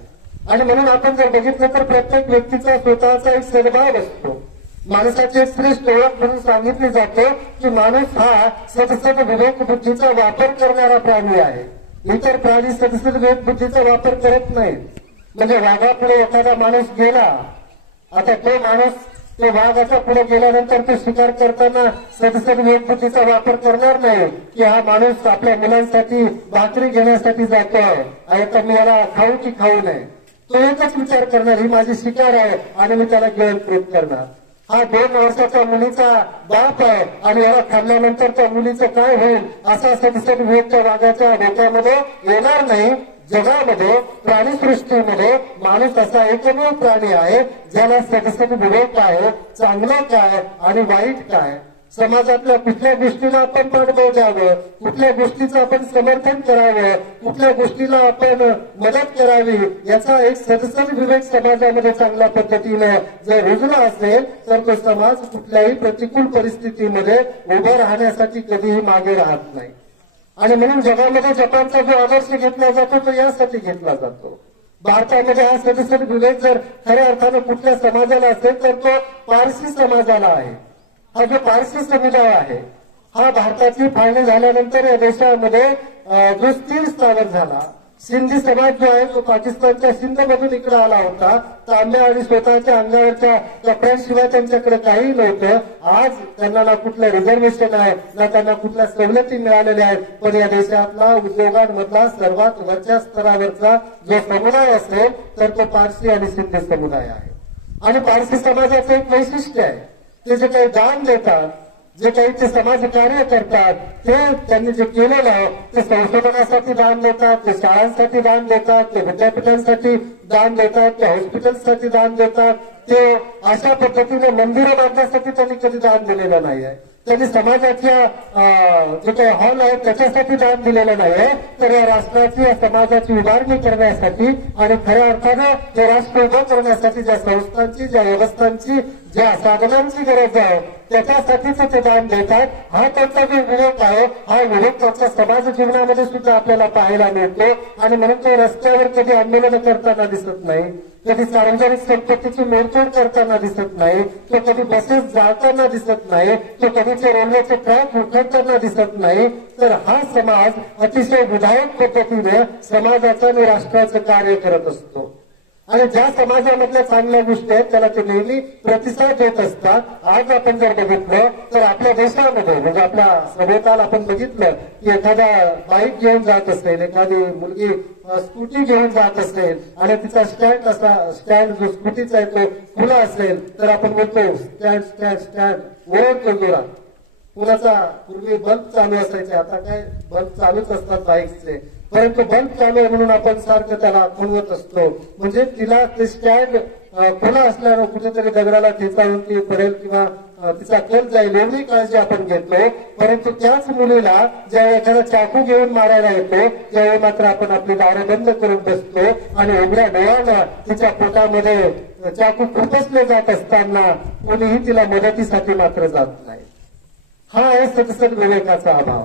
आणि म्हणून आपण जर बघितलं तर प्रत्येक व्यक्तीचा स्वतःचा एक सद्भाव असतो. माणसाची एक श्रेष्ठ ओळख म्हणून सांगितली जाते की माणूस हा सदस्य विवेक बुद्धीचा वापर करणारा प्राणी आहे. इतर प्राणी सदस्य विवेक बुद्धीचा वापर करत नाहीत. म्हणजे वाघापुढे एखादा माणूस गेला, आता तो माणूस तो वाघाच्या पुढे गेल्यानंतर तो शिकार करताना सदस्य विवेक बुद्धीचा वापर करणार नाही की हा माणूस आपल्या मुलांसाठी भाकरी घेण्यासाठी जातोय, आता मी याला खाऊ की खाऊ नये. तो एकच विचार करणार ही माझी शिकार आहे आणि मी त्याला गिळून प्रेत करणार. हा 2 वर्षाच्या मुलीचा बाप आहे आणि याला खाल्ल्यानंतर त्या मुलीचं काय होईल असा सदस्य विवेकच्या वाघाच्या डोक्यामध्ये येणार नाही. जगामध्ये प्राणीसृष्टीमध्ये माणूस असा एकमेव प्राणी आहे ज्याला सदस्य विवेक आहे, चांगलं काय आणि वाईट काय, समाजातल्या कुठल्या गोष्टीला आपण पाठबळ द्यावं, कुठल्या गोष्टीचं आपण समर्थन करावं, कुठल्या गोष्टीला आपण मदत करावी याचा एक सदस्य विवेक समाजामध्ये चांगल्या पद्धतीने जर रुजला असेल तर तो समाज कुठल्याही प्रतिकूल परिस्थितीमध्ये उभं राहण्यासाठी कधीही मागे राहत नाही. आणि म्हणून जगामध्ये जपानचा जो आदर्श घेतला जातो तो यासाठी घेतला जातो. भारतामध्ये हा सदस्य विवेक जर खऱ्या अर्थानं कुठल्या समाजाला असेल तर तो पारसी समाजाला आहे. हा जो पारसी समुदाय आहे हा भारताची फाळणी झाल्यानंतर या देशामध्ये जो स्थिर स्थावर झाला. सिंधी समाज जो आहे तो पाकिस्तानच्या सिंधमधून इकडे आला होता. तांब्या आणि स्वतःच्या अंगावरच्या कपड्यांशिवाय त्यांच्याकडे काही नव्हतं. आज त्यांना ना कुठलं रिझर्वेशन आहे ना त्यांना कुठल्या सवलती मिळालेल्या आहेत. पण या देशातला उद्योगांमधला सर्वात वरच्या स्तरावरचा जो समुदाय असेल तर तो पारसी आणि सिंधी समुदाय आहे. आणि पारसी समाजाचं एक वैशिष्ट्य आहे ते जे काही दान देतात, जे काही ते समाज कार्य करतात ते त्यांनी जे केलेलं आहे ते संशोधनासाठी दान देतात, ते शाळांसाठी दान देतात, ते विद्यापीठांसाठी दान देतात, ते हॉस्पिटलसाठी दान देतात. ते अशा पद्धतीने मंदिरं बांधण्यासाठी त्यांनी कधी दान दिलेलं नाही आहे. त्यांनी समाजाच्या जे काही हॉल आहेत त्याच्यासाठी दान दिलेलं नाही आहे. तर या राष्ट्राची या समाजाची उभारणी करण्यासाठी आणि खऱ्या अर्थानं हे राष्ट्र उभं करण्यासाठी ज्या संस्थांची ज्या व्यवस्थांची ज्या साधनांची गरज आहे त्याच्यासाठीच ते दान देतात. हा त्यांचा जो विवेक आहे हा विवेक त्यांच्या समाज जीवनामध्ये सुद्धा आपल्याला पाहायला मिळतो. आणि म्हणून तो रस्त्यावर कधी आंदोलन करताना दिसत नाही, कधी सार्वजनिक संपत्तीची मोडतोड करताना दिसत नाही, तो कधी बसेस जाळताना दिसत नाही, तो कधीचे रेल्वेचे ट्रॅक उखडताना दिसत नाही. तर हा समाज अतिशय विधायक पद्धतीने समाजाचं आणि राष्ट्राचं कार्य करत असतो. आणि ज्या समाजामधल्या चांगल्या गोष्टी आहेत त्याला ते नेहमी प्रतिसाद देत असतात. आज आपण जर बघितलं तर आपल्या देशामध्ये म्हणजे आपल्या सभोवताल आपण बघितलं की एखादा बाईक घेऊन जात असेल, एखादी मुलगी स्कूटी घेऊन जात असेल आणि तिचा स्टँड जो स्कूटीचा आहे तो खुला असेल तर आपण बोलतो स्टँड स्टँड स्टँड ओरडतो जोरात. कुणाचा पूर्वी बल्ब चालू असायचे, आता काय बल्ब चालूच असतात बाईकचे, परंतु बल्ब चालू आहे म्हणून आपण सारखं त्याला खुणवत असतो. म्हणजे तिला ते स्टँड खुला असल्यानं कुठेतरी दगडाला ठेचाळून ती पडेल किंवा तिचा कल जाईल एवढी काळजी आपण घेतो. परंतु त्याच मुलीला ज्यावेळी एखादा चाकू घेऊन मारायला येतो त्यावेळी मात्र आपण आपली दारं बंद करून बसतो आणि उघड्या डोळ्यानं तिच्या पोटामध्ये चाकू खुपसले जात असताना कोणीही तिला मदतीसाठी मात्र जात नाही. हा आहे सदस्य विवेकाचा अभाव.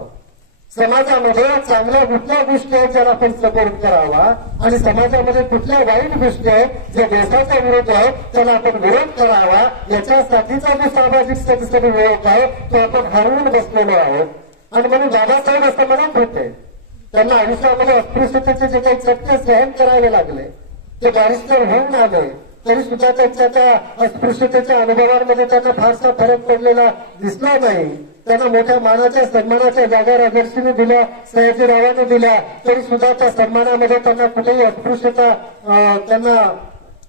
समाजामध्ये चांगल्या कुठल्या गोष्टी आहेत ज्याला आपण सपोर्ट करावा आणि समाजामध्ये कुठल्या वाईट गोष्टी आहेत जे देशाच्या विरोध आहेत त्याला आपण विरोध करावा याच्यासाठीचा जो सामाजिक सदस्य विवेक आहे तो आपण हरवून बसलेलो आहोत. आणि म्हणून बाबासाहेब असं म्हणत होते, त्यांना आयुष्यामध्ये अस्पृश्यतेचे जे काही चटके सहन करावे लागले, ते बॅरिस्टर होऊन आले, तरी सुद्धा त्यांच्या त्या अस्पृश्यतेच्या अनुभवांमध्ये त्यांना फारसा फरक पडलेला दिसला नाही. त्यांना मोठ्या मानाच्या सन्मानाच्या जागा राजर्षीने दिल्या, सयाजीरावांनी दिल्या, तरी सुद्धा त्या सन्मानामध्ये त्यांना कुठेही अस्पृश्यता त्यांना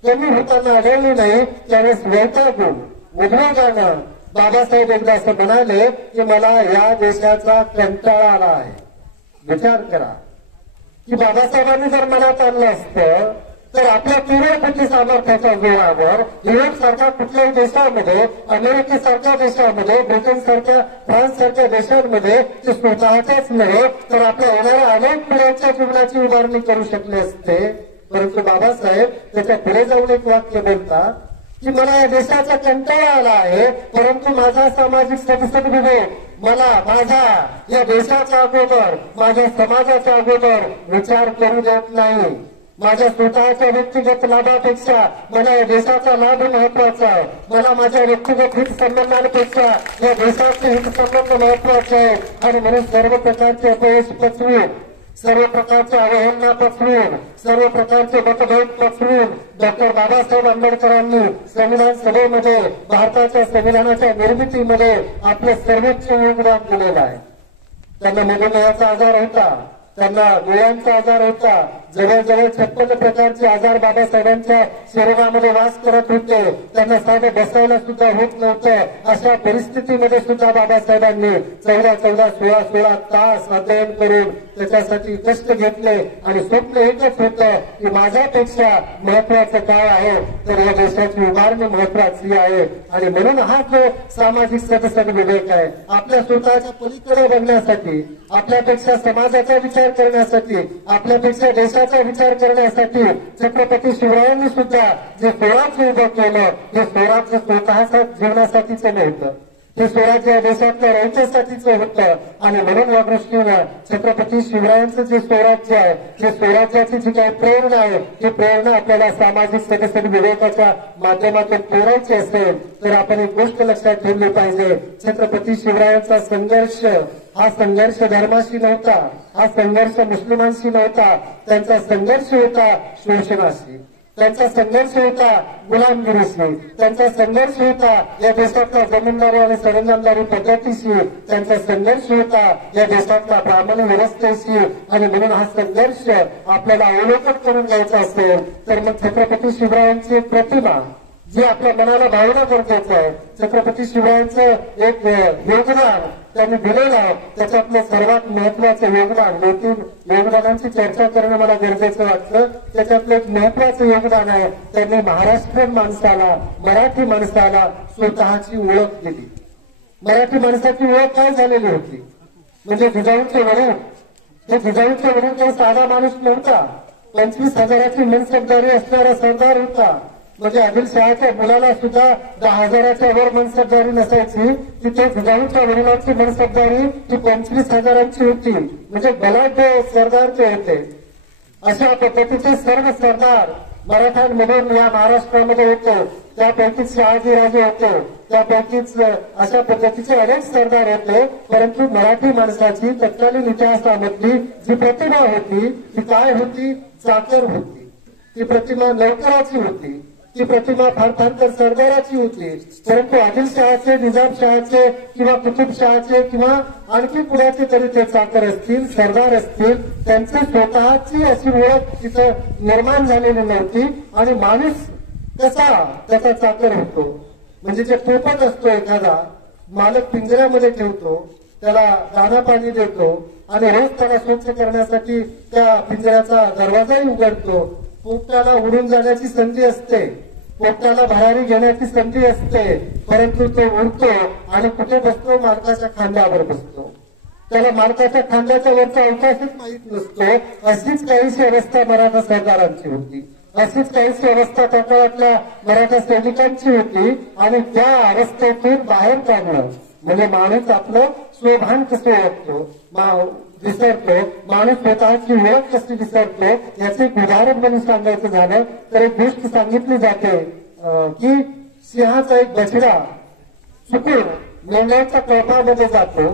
कमी होताना आढळली नाही. त्यावेळेस वैतागून उद्वेगानं बाबासाहेब एकदा असं म्हणाले की मला या देशाचा कंटाळा आला आहे. विचार करा की बाबासाहेबांनी जर मनात आणलं असतं तर आपल्या तीव्र सामर्थ्याच्या जोरावर युरोप सारख्या कुठल्याही देशामध्ये, अमेरिकेसारख्या देशामध्ये, ब्रिटन सारख्या, फ्रान्स सारख्या देशांमध्ये ते स्वतःच्याच नव्हे तर आपल्या येणाऱ्या अनेक पिढ्यांच्या जीवनाची उभारणी करू शकले असते. परंतु बाबासाहेब त्याच्या पुढे जाऊन एक वाक्य बोलतात की मला या देशाचा कंटाळा आला आहे, परंतु माझा सामाजिक सदस्य विवेक मला माझ्या या देशाच्या अगोदर, माझ्या समाजाच्या अगोदर विचार करू देत नाही. माझ्या स्वतःच्या व्यक्तिगत लाभापेक्षा मला या देशाचा लाभ महत्वाचा आहे. मला माझ्या व्यक्तिगत हित संबंधांपेक्षा या देशाचे हित संबंध महत्वाचे आहे. आणि म्हणून सर्व प्रकारचे अपयश पचवून, सर्व प्रकारच्या अवहेलना पचवून, सर्व प्रकारचे मतभेद पचवून डॉक्टर बाबासाहेब आंबेडकरांनी संविधान सभेमध्ये, भारताच्या संविधानाच्या निर्मितीमध्ये आपलं सर्वोच्च योगदान दिलेलं आहे. त्यांना मधुमेहाचा आजार होता, त्यांना डोळ्यांचा आजार होता, जवळजवळ 56 प्रकारचे आजार बाबासाहेबांच्या शरीरामध्ये वास करत होते. त्यांना साधं बसायला सुद्धा होत नव्हतं. अशा परिस्थितीमध्ये सुद्धा बाबासाहेबांनी 14-14, 16-16 तास अध्ययन करून त्याच्यासाठी कष्ट घेतले आणि स्वप्न एकच होतं की माझ्यापेक्षा महत्वाचं काय आहे तर या देशाची उभारणी महत्वाची आहे. आणि म्हणून हा जो सामाजिक सदस्य विवेक आहे, आपल्या स्वतःच्या पलीकडे बघण्यासाठी, आपल्यापेक्षा समाजाचा विचार करण्यासाठी, आपल्यापेक्षा देशाचा विचार करण्यासाठी छत्रपती शिवरायांनी सुद्धा जे स्वराज्य उभं केलं, हे स्वराज्य स्वतःच्या जीवनासाठीच नव्हतं, हे स्वराज्य देशातल्या रयतेसाठीच होतं. आणि म्हणून या दृष्टीनं छत्रपती शिवरायांचं जे स्वराज्य आहे, जे स्वराज्याची जी काही प्रेरणा आहे, ती प्रेरणा आपल्याला सामाजिक सदस्य विवेकाच्या माध्यमातून पेरायची असेल तर आपण एक गोष्ट लक्षात ठेवली पाहिजे. छत्रपती शिवरायांचा संघर्ष हा संघर्ष धर्माशी नव्हता, हा संघर्ष मुस्लिमांशी नव्हता, त्यांचा संघर्ष होता शोषणाशी, त्यांचा संघर्ष होता गुलामगिरीशी, त्यांचा संघर्ष होता या देशातल्या जमीनदारी आणि सरंजामदारी पद्धतीशी, त्यांचा संघर्ष होता या देशातल्या ब्राह्मणी व्यवस्थेशी. आणि म्हणून हा संघर्ष आपल्याला अवलोकन करून घ्यायचा असेल तर मग छत्रपती शिवरायांची एक प्रतिमा जी आपल्या मनाला भावना गरजेचं आहे, छत्रपती शिवरायांचं एक योगदान त्यांनी दिलेलं आहे, त्याच्यातलं सर्वात महत्वाचं योगदान, 2-3 योगदानांची चर्चा करणं मला गरजेचं वाटतं. त्याच्यातलं एक महत्वाचं योगदान आहे, त्यांनी महाराष्ट्रीयन माणसाला, मराठी माणसाला स्वतःची ओळख दिली. मराठी माणसाची ओळख काय झालेली होती म्हणजे जिजाऊंचे वडील, हे जिजाऊंचे वडील काही साधा माणूस नव्हता, 25,000ची मनसबदारी असणारा सरदार होता. म्हणजे आदिलशहाच्या मुलाला सुद्धा 10,000च्या वर मनसबदारी नसायची, तिथे जिजाऊंच्या वडिलांची मनसबदारी ही 25,000ची होती. म्हणजे बलाढ्य सरदार ते होते. अशा पद्धतीचे सर्व सरदार मराठ्यांमधून या महाराष्ट्रामध्ये होते. त्यापैकीच शहाजीराजे होते, त्यापैकीच अशा पद्धतीचे अनेक सरदार होते. परंतु मराठी माणसाची तत्कालीन इतिहासामधली जी प्रतिमा होती ती काय होती? चाकर होती. ती प्रतिमा लवकराची होती, ती प्रतिमा फार सरदाराची होती. परंतु आदिलशहाचे, निजामशहाचे किंवा कुतुबशहाचे किंवा आणखी कुणाचे तरी ते चाकर असतील, सरदार असतील, त्यांची स्वतःची अशी ओळख तिथं निर्माण झालेली नव्हती. आणि माणूस कसा त्याचा चाकर होतो म्हणजे जे पोपट असतो एखादा, मालक पिंजऱ्यामध्ये ठेवतो, त्याला दाना पाणी देतो आणि रोज त्याला स्वच्छ करण्यासाठी त्या पिंजऱ्याचा दरवाजाही उघडतो. पोपटाला उडून जाण्याची संधी असते, पोपटाला भरारी घेण्याची संधी असते, परंतु तो उडतो आणि कुठे बसतो? मालकाच्या खांद्यावर बसतो. त्याला मालकाच्या खांद्याच्या वरचा अवकाशच माहीत नसतो. अशीच काहीशी अवस्था मराठा सरदारांची होती, अशीच काहीशी अवस्था त्या काळातल्या मराठा सैनिकांची होती. आणि त्या अवस्थेतून बाहेर काढणं म्हणजे माणूस आपलं स्वभान कसं ओळखतो, विसरतो, माणूस स्वतःची ओळख कशी विसरतो याचे एक उदाहरण म्हणून सांगायचं झालं तर एक गोष्ट सांगितली जाते की सिंहाचा एक बछडा चुकून मेंढ्याच्या कळपामध्ये जातो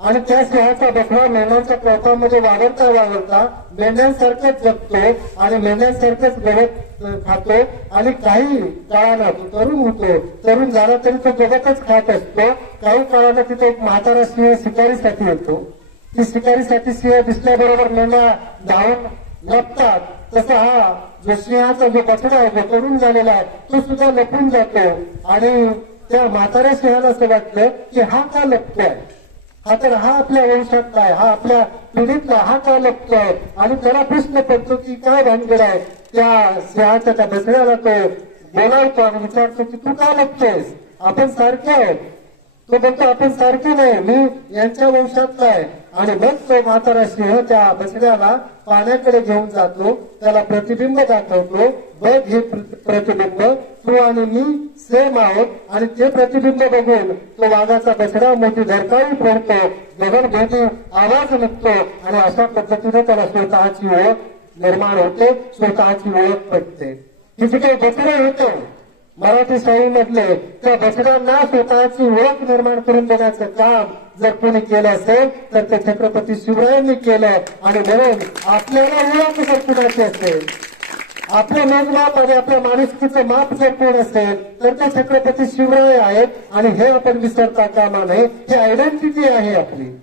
आणि त्या सिंहाचा बकरा मेंढ्यांच्या कळपामध्ये वावरता मेंढ्यांसारखंच जगतो आणि मेंढ्यांसारखंच गवत खातो आणि काही काळाला तो तरुण होतो. तरुण झाला तरी तो गवतच खात असतो. काही काळाला तिथे एक म्हातारा सिंह शिकारीसाठी येतो. ती शिकारीसाठी सिंह दिसल्याबरोबर मेंढ्या धावून लपतात. तसा हा जो सिंहाचा जो बछडा आहे, जो तरुण झालेला आहे, तो सुद्धा लपून जातो आणि त्या म्हाताऱ्या सिंहाला असं वाटतं की हा का लपतोय, हा तर हा आपल्या वंशातला आहे, हा आपल्या पिढीतला, हा का लपतोय. आणि त्याला प्रश्न पडतो की काय भानगड आहे. त्या सिंहाच्या त्या बछड्याला तो बोलावतो आणि विचारतो की तू का लपतोयस, आपण सारखे आहोत. तो बोलतो आपण सारखे नाही, मी यांच्या वंशातला आहे. आणि मग तो म्हातारा सिंह त्या बछड्याला पाण्याकडे घेऊन जातो, त्याला प्रतिबिंब दाखवतो. बघ हे प्रतिबिंब, तू आणि मी सेम आहोत. आणि ते प्रतिबिंब बघून तो वाघाचा बछडा मोठी धरकाळी फोडतो, गगनभेदी आवाज निघतो आणि अशा पद्धतीने त्याला स्वतःची ओळख निर्माण होते, स्वतःची ओळख पडते. ही जी काही बछडे होते मराठी शाळेमधले, त्या बछड्यांना स्वतःची ओळख निर्माण करून देण्याचं काम जर कोणी केलं असेल तर ते छत्रपती शिवरायांनी केलं. आणि म्हणून आपल्याला ओळख जर कुणाची असेल, आपल्या मेजमाप आणि आपल्या माणुसकीचं माप जर कोण असेल तर ते छत्रपती शिवराय आहेत. आणि हे आपण विसरता कामा नये. ही आयडेंटिटी आहे आपली.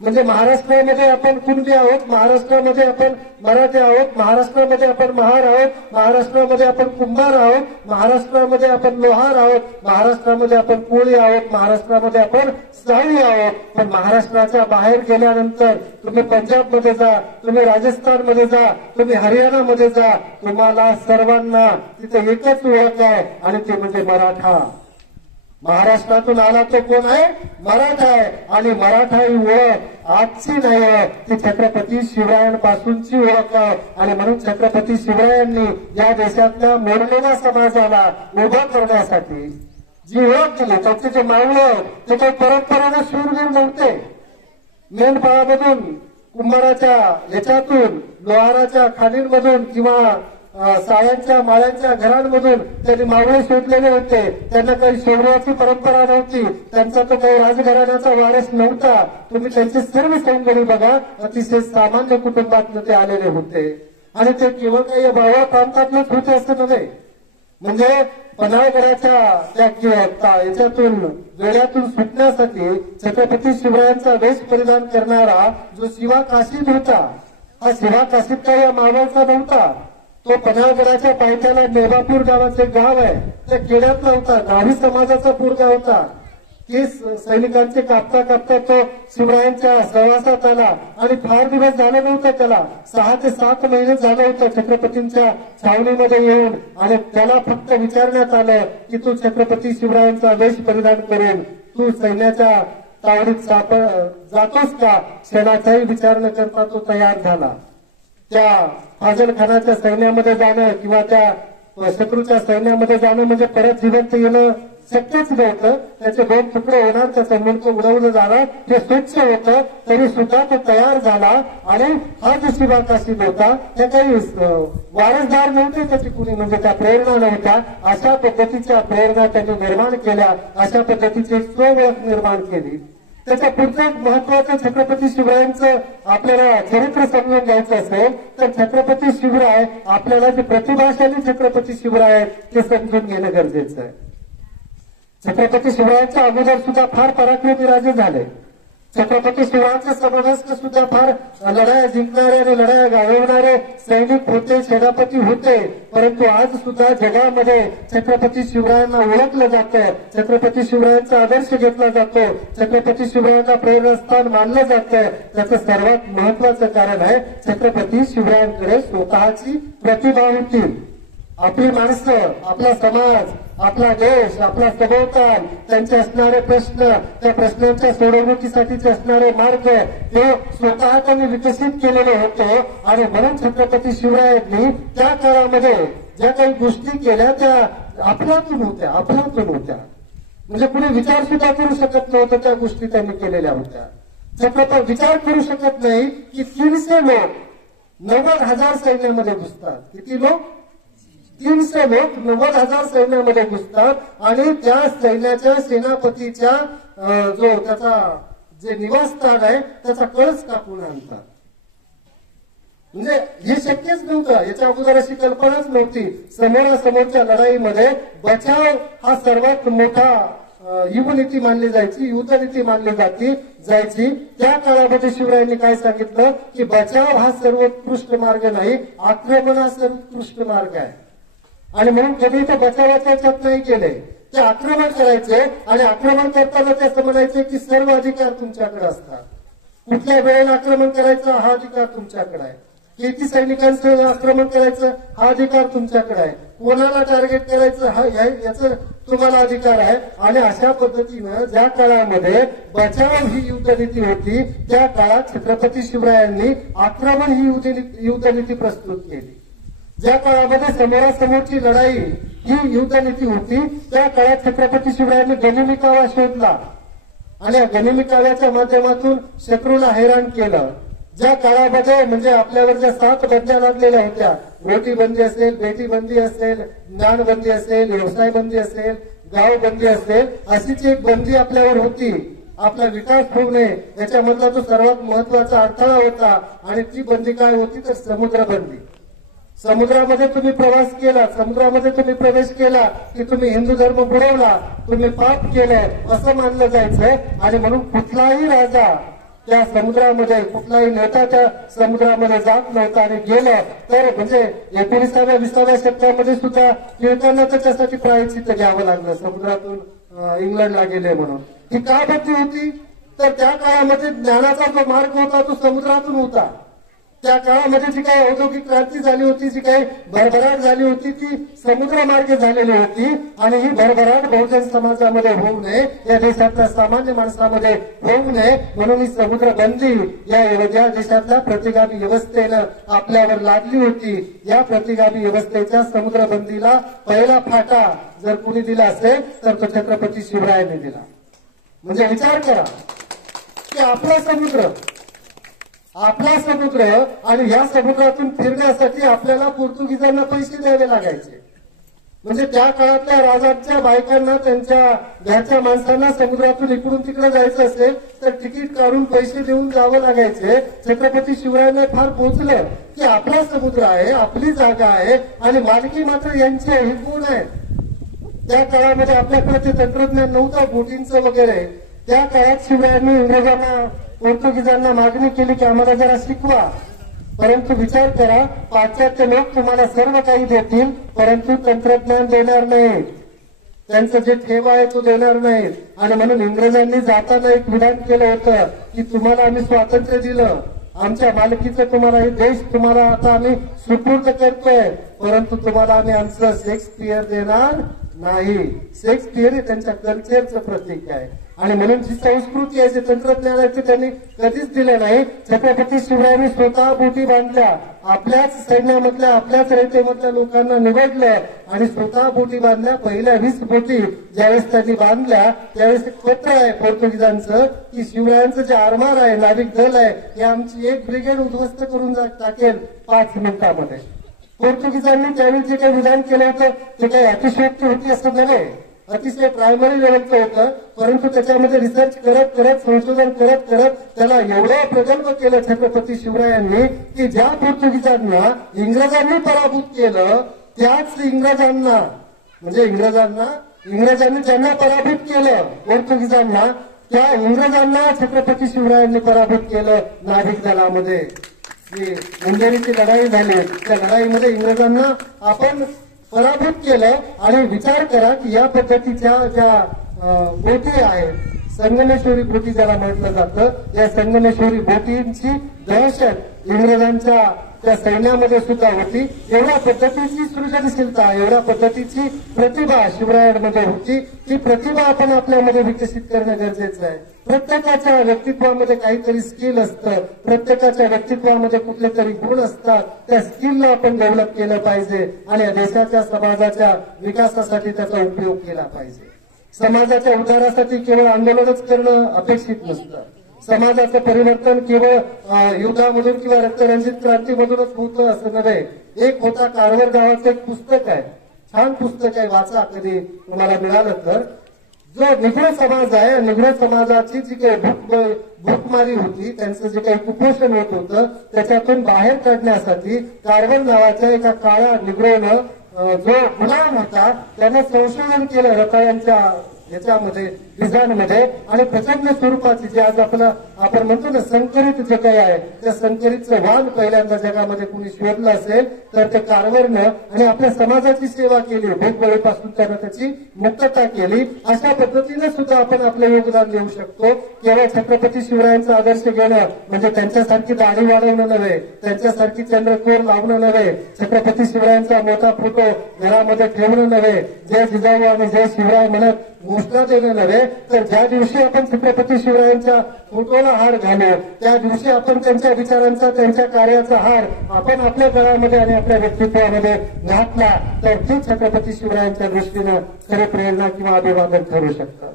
म्हणजे महाराष्ट्रामध्ये आपण कुणबी आहोत, महाराष्ट्रामध्ये आपण मराठी आहोत, महाराष्ट्रामध्ये आपण महार आहोत, महाराष्ट्रामध्ये आपण कुंभार आहोत, महाराष्ट्रामध्ये आपण लोहार आहोत, महाराष्ट्रामध्ये आपण कोळी आहोत, महाराष्ट्रामध्ये आपण साळी आहोत. पण महाराष्ट्राच्या बाहेर गेल्यानंतर तुम्ही पंजाबमध्ये जा, तुम्ही राजस्थानमध्ये जा, तुम्ही हरियाणामध्ये जा, तुम्हाला सर्वांना तिथे एकच ओळख आहे आणि ते म्हणजे मराठा. महाराष्ट्रातून आला तो कोण आहे, मराठा आहे. आणि मराठा ही ओळख आजची नाही आहे, ती छत्रपती शिवरायांपासूनची ओळख आहे. आणि म्हणून छत्रपती शिवरायांनी या देशातल्या मोडलेल्या समाजाला उभा करण्यासाठी जी ओळख दिली, त्यांचे जे मावळे ते काही परंपरेने शूरवीर नव्हते. मेंढपाळामधून, कुंभाराच्या याच्यातून, लोहाराच्या खाणींमधून किंवा साळ्यांच्या माळ्यांच्या घरांमधून त्यांनी मावळे शोधलेले होते. त्यांना काही शोधण्याची परंपरा नव्हती, त्यांचा तो काही राजघराण्याचा वारस नव्हता. तुम्ही त्यांचे सर्व सौंदर्य बघा, अतिशय सामान्य कुटुंबातून ते आलेले होते. आणि ते केवळ काही भावा प्रांतातलेच होते असं नव्हे. म्हणजे पन्हाळगडाच्या त्या याच्यातून वेड्यातून सुटण्यासाठी छत्रपती शिवरायांचा वेश परिधान करणारा जो शिवा काशीद होता, हा शिवा काशीद काही या मावळचा नव्हता. तो पन्हाळगडाच्या पायथ्याला नेवापूर नावाचे गाव आहे, त्या खेड्यातला होता, गावी समाजाचा पोरगा होता. की सैनिकांचे कापता कापता तो शिवरायांच्या सहवासात आला आणि फार दिवस झाले नव्हते त्याला, 6 ते 7 महिने झाले होते छत्रपतींच्या छावणीमध्ये येऊन. आणि त्याला फक्त विचारण्यात आलं की तू छत्रपती शिवरायांचा वेश परिधान करून तू सैन्याच्या तावडीत जातोस का. क्षणाचाही विचार न करता तो तयार झाला. त्या फाजल खानाच्या सैन्यामध्ये जाणं किंवा त्या शत्रूच्या सैन्यामध्ये जाणं म्हणजे परत जिवंत येणं शक्यच नव्हतं. त्याचे 2 तुकडे होणार, त्याचं मुंडक उडवलं जाणार, हे स्वच्छ होतं. तरी सुद्धा तो तयार झाला. आणि हा जो शिवा काशीद होता त्या काही वारसदार नव्हते त्याची कुणी, म्हणजे त्या प्रेरणा नव्हत्या. अशा पद्धतीच्या प्रेरणा त्यांनी निर्माण केल्या, अशा पद्धतीची स्वओळख निर्माण केली. त्याच्या पुढचं एक महत्वाचं छत्रपती शिवरायांचं आपल्याला चरित्र समजून घ्यायचं असेल तर छत्रपती शिवराय आपल्याला जे प्रतिभाशाली छत्रपती शिवराय आहेत ते समजून घेणं गरजेचं आहे. छत्रपती शिवरायांच्या अगोदर सुद्धा फार पराक्रमी राजे झाले. छत्रपती शिवरायांचे समरस्थ सुद्धा फार लढाया जिंकणारे आणि लढाया गाजवणारे सैनिक होते, सेनापती होते. परंतु आज सुद्धा जगामध्ये छत्रपती शिवरायांना ओळखलं जातं, छत्रपती शिवरायांचा आदर्श घेतला जातो, छत्रपती शिवरायांना प्रेरणास्थान मानलं जातं. त्याचं सर्वात महत्वाचं कारण आहे छत्रपती शिवरायांकडे स्वतःची प्रतिभा होती. आपली माणसं, आपला समाज, आपला देश, आपला सभोवताल, त्यांचे असणारे प्रश्न, त्या प्रश्नांच्या सोडवणुकीसाठीचे असणारे मार्ग हे स्वतः त्यांनी विकसित केलेले होते. आणि म्हणून छत्रपती शिवरायांनी त्या काळामध्ये ज्या काही गोष्टी केल्या त्या आपल्यातून होत्या. म्हणजे कुणी विचार सुद्धा करू शकत नव्हतं त्या गोष्टी त्यांनी केलेल्या होत्या. छत्रपती विचार करू शकत नाही की 300 लोक 90,000 सैन्यामध्ये घुसतात. किती लोक? 300 लोक 90,000 सैन्यामध्ये घुसतात. आणि त्या सैन्याच्या सेनापतीच्या जो त्याचा जे निवासस्थान आहे त्याचा कळस कापून आणतात. म्हणजे हे शक्यच नव्हतं. याच्या अगोदर अशी कल्पनाच नव्हती. समोरासमोरच्या लढाईमध्ये बचाव हा सर्वात मोठा युगनीती मानली जायची, युद्धनीती मानली जायची. त्या काळामध्ये शिवरायांनी काय सांगितलं की बचाव हा सर्वोत्कृष्ट मार्ग नाही, आक्रमण हा सर्वोत्कृष्ट मार्ग आहे. आणि म्हणून कधी ते बचावाच्या ह्याच्यात नाही केले, ते आक्रमण करायचे. आणि आक्रमण करताना ते असं म्हणायचे की सर्व अधिकार तुमच्याकडे असतात. कुठल्या वेळेला आक्रमण करायचं हा अधिकार तुमच्याकडे आहे. किती सैनिकांचं आक्रमण करायचं हा अधिकार तुमच्याकडे आहे. कोणाला टार्गेट करायचं हा याचा तुम्हाला अधिकार आहे. आणि अशा पद्धतीनं ज्या काळामध्ये बचाव ही युद्धनीती होती त्या काळात छत्रपती शिवरायांनी आक्रमण ही युद्धनीती प्रस्तुत केली. ज्या काळामध्ये समोरासमोरची लढाई ही युद्धनीती होती त्या काळात छत्रपती शिवरायांनी गनिमी कावा शोधला आणि या गनिमी काव्याच्या माध्यमातून शत्रूला हैराण केलं. ज्या काळामध्ये म्हणजे आपल्यावर ज्या 7 बंद्या लागलेल्या होत्या, रोटी बंदी असेल, बेटी बंदी असेल, ज्ञान बंदी असेल, व्यवसाय बंदी असेल, गाव बंदी असेल, अशीच एक बंदी आपल्यावर होती. आपला विकास होऊ नये याच्यामधला तो सर्वात महत्वाचा अडथळा होता. आणि ती बंदी काय होती तर समुद्र बंदी. समुद्रामध्ये तुम्ही प्रवास केला, समुद्रामध्ये तुम्ही प्रवेश केला की तुम्ही हिंदू धर्म बुडवला, तुम्ही पाप केलं असं मानलं जायचं. आणि म्हणून कुठलाही राजा त्या समुद्रामध्ये, कुठलाही नेता त्या समुद्रामध्ये जात नव्हता. आणि गेलं तर म्हणजे 19व्या 20व्या शतकामध्ये सुद्धा टिळकांना त्याच्यासाठी प्रायश्चित्त घ्यावं लागलं समुद्रातून इंग्लंडला गेले म्हणून. ही का बंदी होती तर त्या काळामध्ये ज्ञानाचा जो मार्ग होता तो समुद्रातून होता. त्या काळामध्ये जी काही औद्योगिक क्रांती झाली होती, जी काही भरभराट झाली होती ती समुद्रमार्गे झालेली होती. आणि ही भरभराट बहुजन समाजामध्ये होऊ नये, या देशातल्या सामान्य माणसामध्ये होऊ नये म्हणून ही समुद्र बंदी या देशातल्या प्रतिगामी व्यवस्थेनं आपल्यावर लादली होती. या प्रतिगामी व्यवस्थेच्या समुद्र बंदीला पहिला फाटा जर कुणी दिला असेल तर तो छत्रपती शिवरायांनी दिला. म्हणजे विचार करा की आपला समुद्र आणि या समुद्रातून फिरण्यासाठी आपल्याला पोर्तुगीजांना पैसे द्यावे लागायचे. म्हणजे त्या काळातल्या राजांच्या बायकांना, त्यांच्या घरच्या माणसांना समुद्रातून इकडून तिकडे जायचं असेल तर तिकीट काढून पैसे देऊन जावं लागायचे. छत्रपती शिवरायांना फार पोचलं की आपला समुद्र आहे, आपली जागा आहे आणि मालकी मात्र यांची आहे, हे गुण आहे. त्या काळामध्ये आपल्याकडे ते तंत्रज्ञान नव्हतं बोटींचं वगैरे. त्या काळात शिवरायांनी इंग्रजांना, पोर्तुगीजांना मागणी केली की आम्हाला जरा शिकवा. परंतु विचार करा, पाश्चात्य लोक तुम्हाला सर्व काही देतील परंतु तंत्रज्ञान देणार नाही, त्यांचं जे ठेवा आहे तो देणार नाही. आणि म्हणून इंग्रजांनी जाताना एक विधान केलं होतं की तुम्हाला आम्ही स्वातंत्र्य दिलं, आमच्या मालकीचं तुम्हाला हे देश तुम्हाला आता आम्ही सुपूर्द करतोय, परंतु तुम्हाला आम्ही आमचं शेक्सपियर देणार नाही. शेक्सपियर हे त्यांच्या कल्चरचं प्रतीक आहे. आणि म्हणून जी संस्कृती आहे, जे तंत्रज्ञान आहे ते त्यांनी कधीच दिलं नाही. छत्रपती शिवरायांनी स्वतः बोटी बांधल्या, आपल्याच सैन्यामधल्या, आपल्याच रयतेमधल्या लोकांना निवडलं आणि स्वतः बोटी बांधल्या. पहिल्या 20 बोटी ज्यावेळेस त्यांनी बांधल्या त्यावेळेस एक पत्र आहे पोर्तुगीजांचं की शिवरायांचं जे आरमार आहे, नाविक दल आहे, हे आमची एक ब्रिगेड उद्ध्वस्त करून टाकेल 5 मिनिटांमध्ये. पोर्तुगीजांनी त्यावेळी जे काही विधान केलं होतं ते काही अतिशयोक्ती होती असं नव्हे, अतिशय प्रायमरी लेवलचं होतं. परंतु त्याच्यामध्ये रिसर्च करत संशोधन करत त्याला एवढं प्रगल्भ केलं छत्रपती शिवरायांनी की ज्या पोर्तुगीजांना इंग्रजांनी पराभूत केलं त्याच इंग्रजांना, म्हणजे इंग्रजांनी ज्यांना पराभूत केलं पोर्तुगीजांना, त्या इंग्रजांना छत्रपती शिवरायांनी पराभूत केलं नाभिक दलामध्ये. जी मुंडेरीची लढाई झाली त्या लढाईमध्ये इंग्रजांना आपण पराभूत केलं. आणि विचार करा की या पद्धतीच्या ज्या बोटी आहेत, संगमेश्वरी बोटी ज्याला म्हटलं जातं, या संगमेश्वरी बोटींची दहशत इंग्रजांच्या त्या सैन्यामध्ये सुद्धा होती. एवढ्या पद्धतीची सृजनशीलता, एवढ्या पद्धतीची प्रतिभा शिवरायांमध्ये होती. ती प्रतिभा आपण आपल्यामध्ये विकसित करणं गरजेचं आहे. प्रत्येकाच्या व्यक्तित्वामध्ये काहीतरी स्किल असतं, प्रत्येकाच्या व्यक्तित्वामध्ये कुठले तरी गुण असतात. त्या स्किलला आपण डेव्हलप केलं पाहिजे आणि या देशाच्या, समाजाच्या विकासासाठी त्याचा उपयोग केला पाहिजे. समाजाच्या उद्धारासाठी केवळ आंदोलनच करणं अपेक्षित नसतं. समाजाचं परिवर्तन केवळ युद्धामधून किंवा रक्तरंजित क्रांतीमधूनच होतं असं नव्हे. एक होता कारवर गावाचं एक पुस्तक आहे, छान पुस्तक आहे, वाचा कधी तुम्हाला मिळालं तर. जो निग्रो समाज आहे, निग्रो समाजाची जी काही भूकमारी होती, त्यांचं जे काही कुपोषण होत होतं, त्याच्यातून बाहेर काढण्यासाठी कार्बन नावाच्या एका काळ्या निग्रोनं जो गुलाम होता त्याने संशोधन केलं रसायनच्या याच्यामध्ये, डिझाईनमध्ये, आणि प्रचंड स्वरूपाची जे आज आपण म्हणतो ना संकरित जे काही आहे, त्या संकरितचं वाण पहिल्यांदा जगामध्ये कुणी शोधलं असेल तर ते कार्बननं, आणि आपल्या समाजाची सेवा केली, भूकबळीपासून त्यानं त्याची मुक्तता केली. अशा पद्धतीने सुद्धा आपण आपलं योगदान देऊ शकतो. केवळ छत्रपती शिवरायांचा आदर्श घेणं म्हणजे त्यांच्यासारखी दाढी वाढवणं नव्हे, त्यांच्यासारखी चंद्रकोर लावणं नव्हे, छत्रपती शिवरायांचा मोठा फोटो घरामध्ये ठेवणं नव्हे, जय जिजाऊ आणि जय शिवराय म्हणत घोषणा देणं नव्हे, तर ज्या दिवशी आपण छत्रपती शिवरायांच्या फोटोला हार घालू त्या दिवशी आपण त्यांच्या विचारांचा, त्यांच्या कार्याचा हार आपण आपल्या गळ्यामध्ये आणि आपल्या व्यक्तित्वामध्ये घातला तर ती छत्रपती शिवरायांच्या दृष्टीनं खरी प्रेरणा किंवा अभिवादन ठरू शकतं.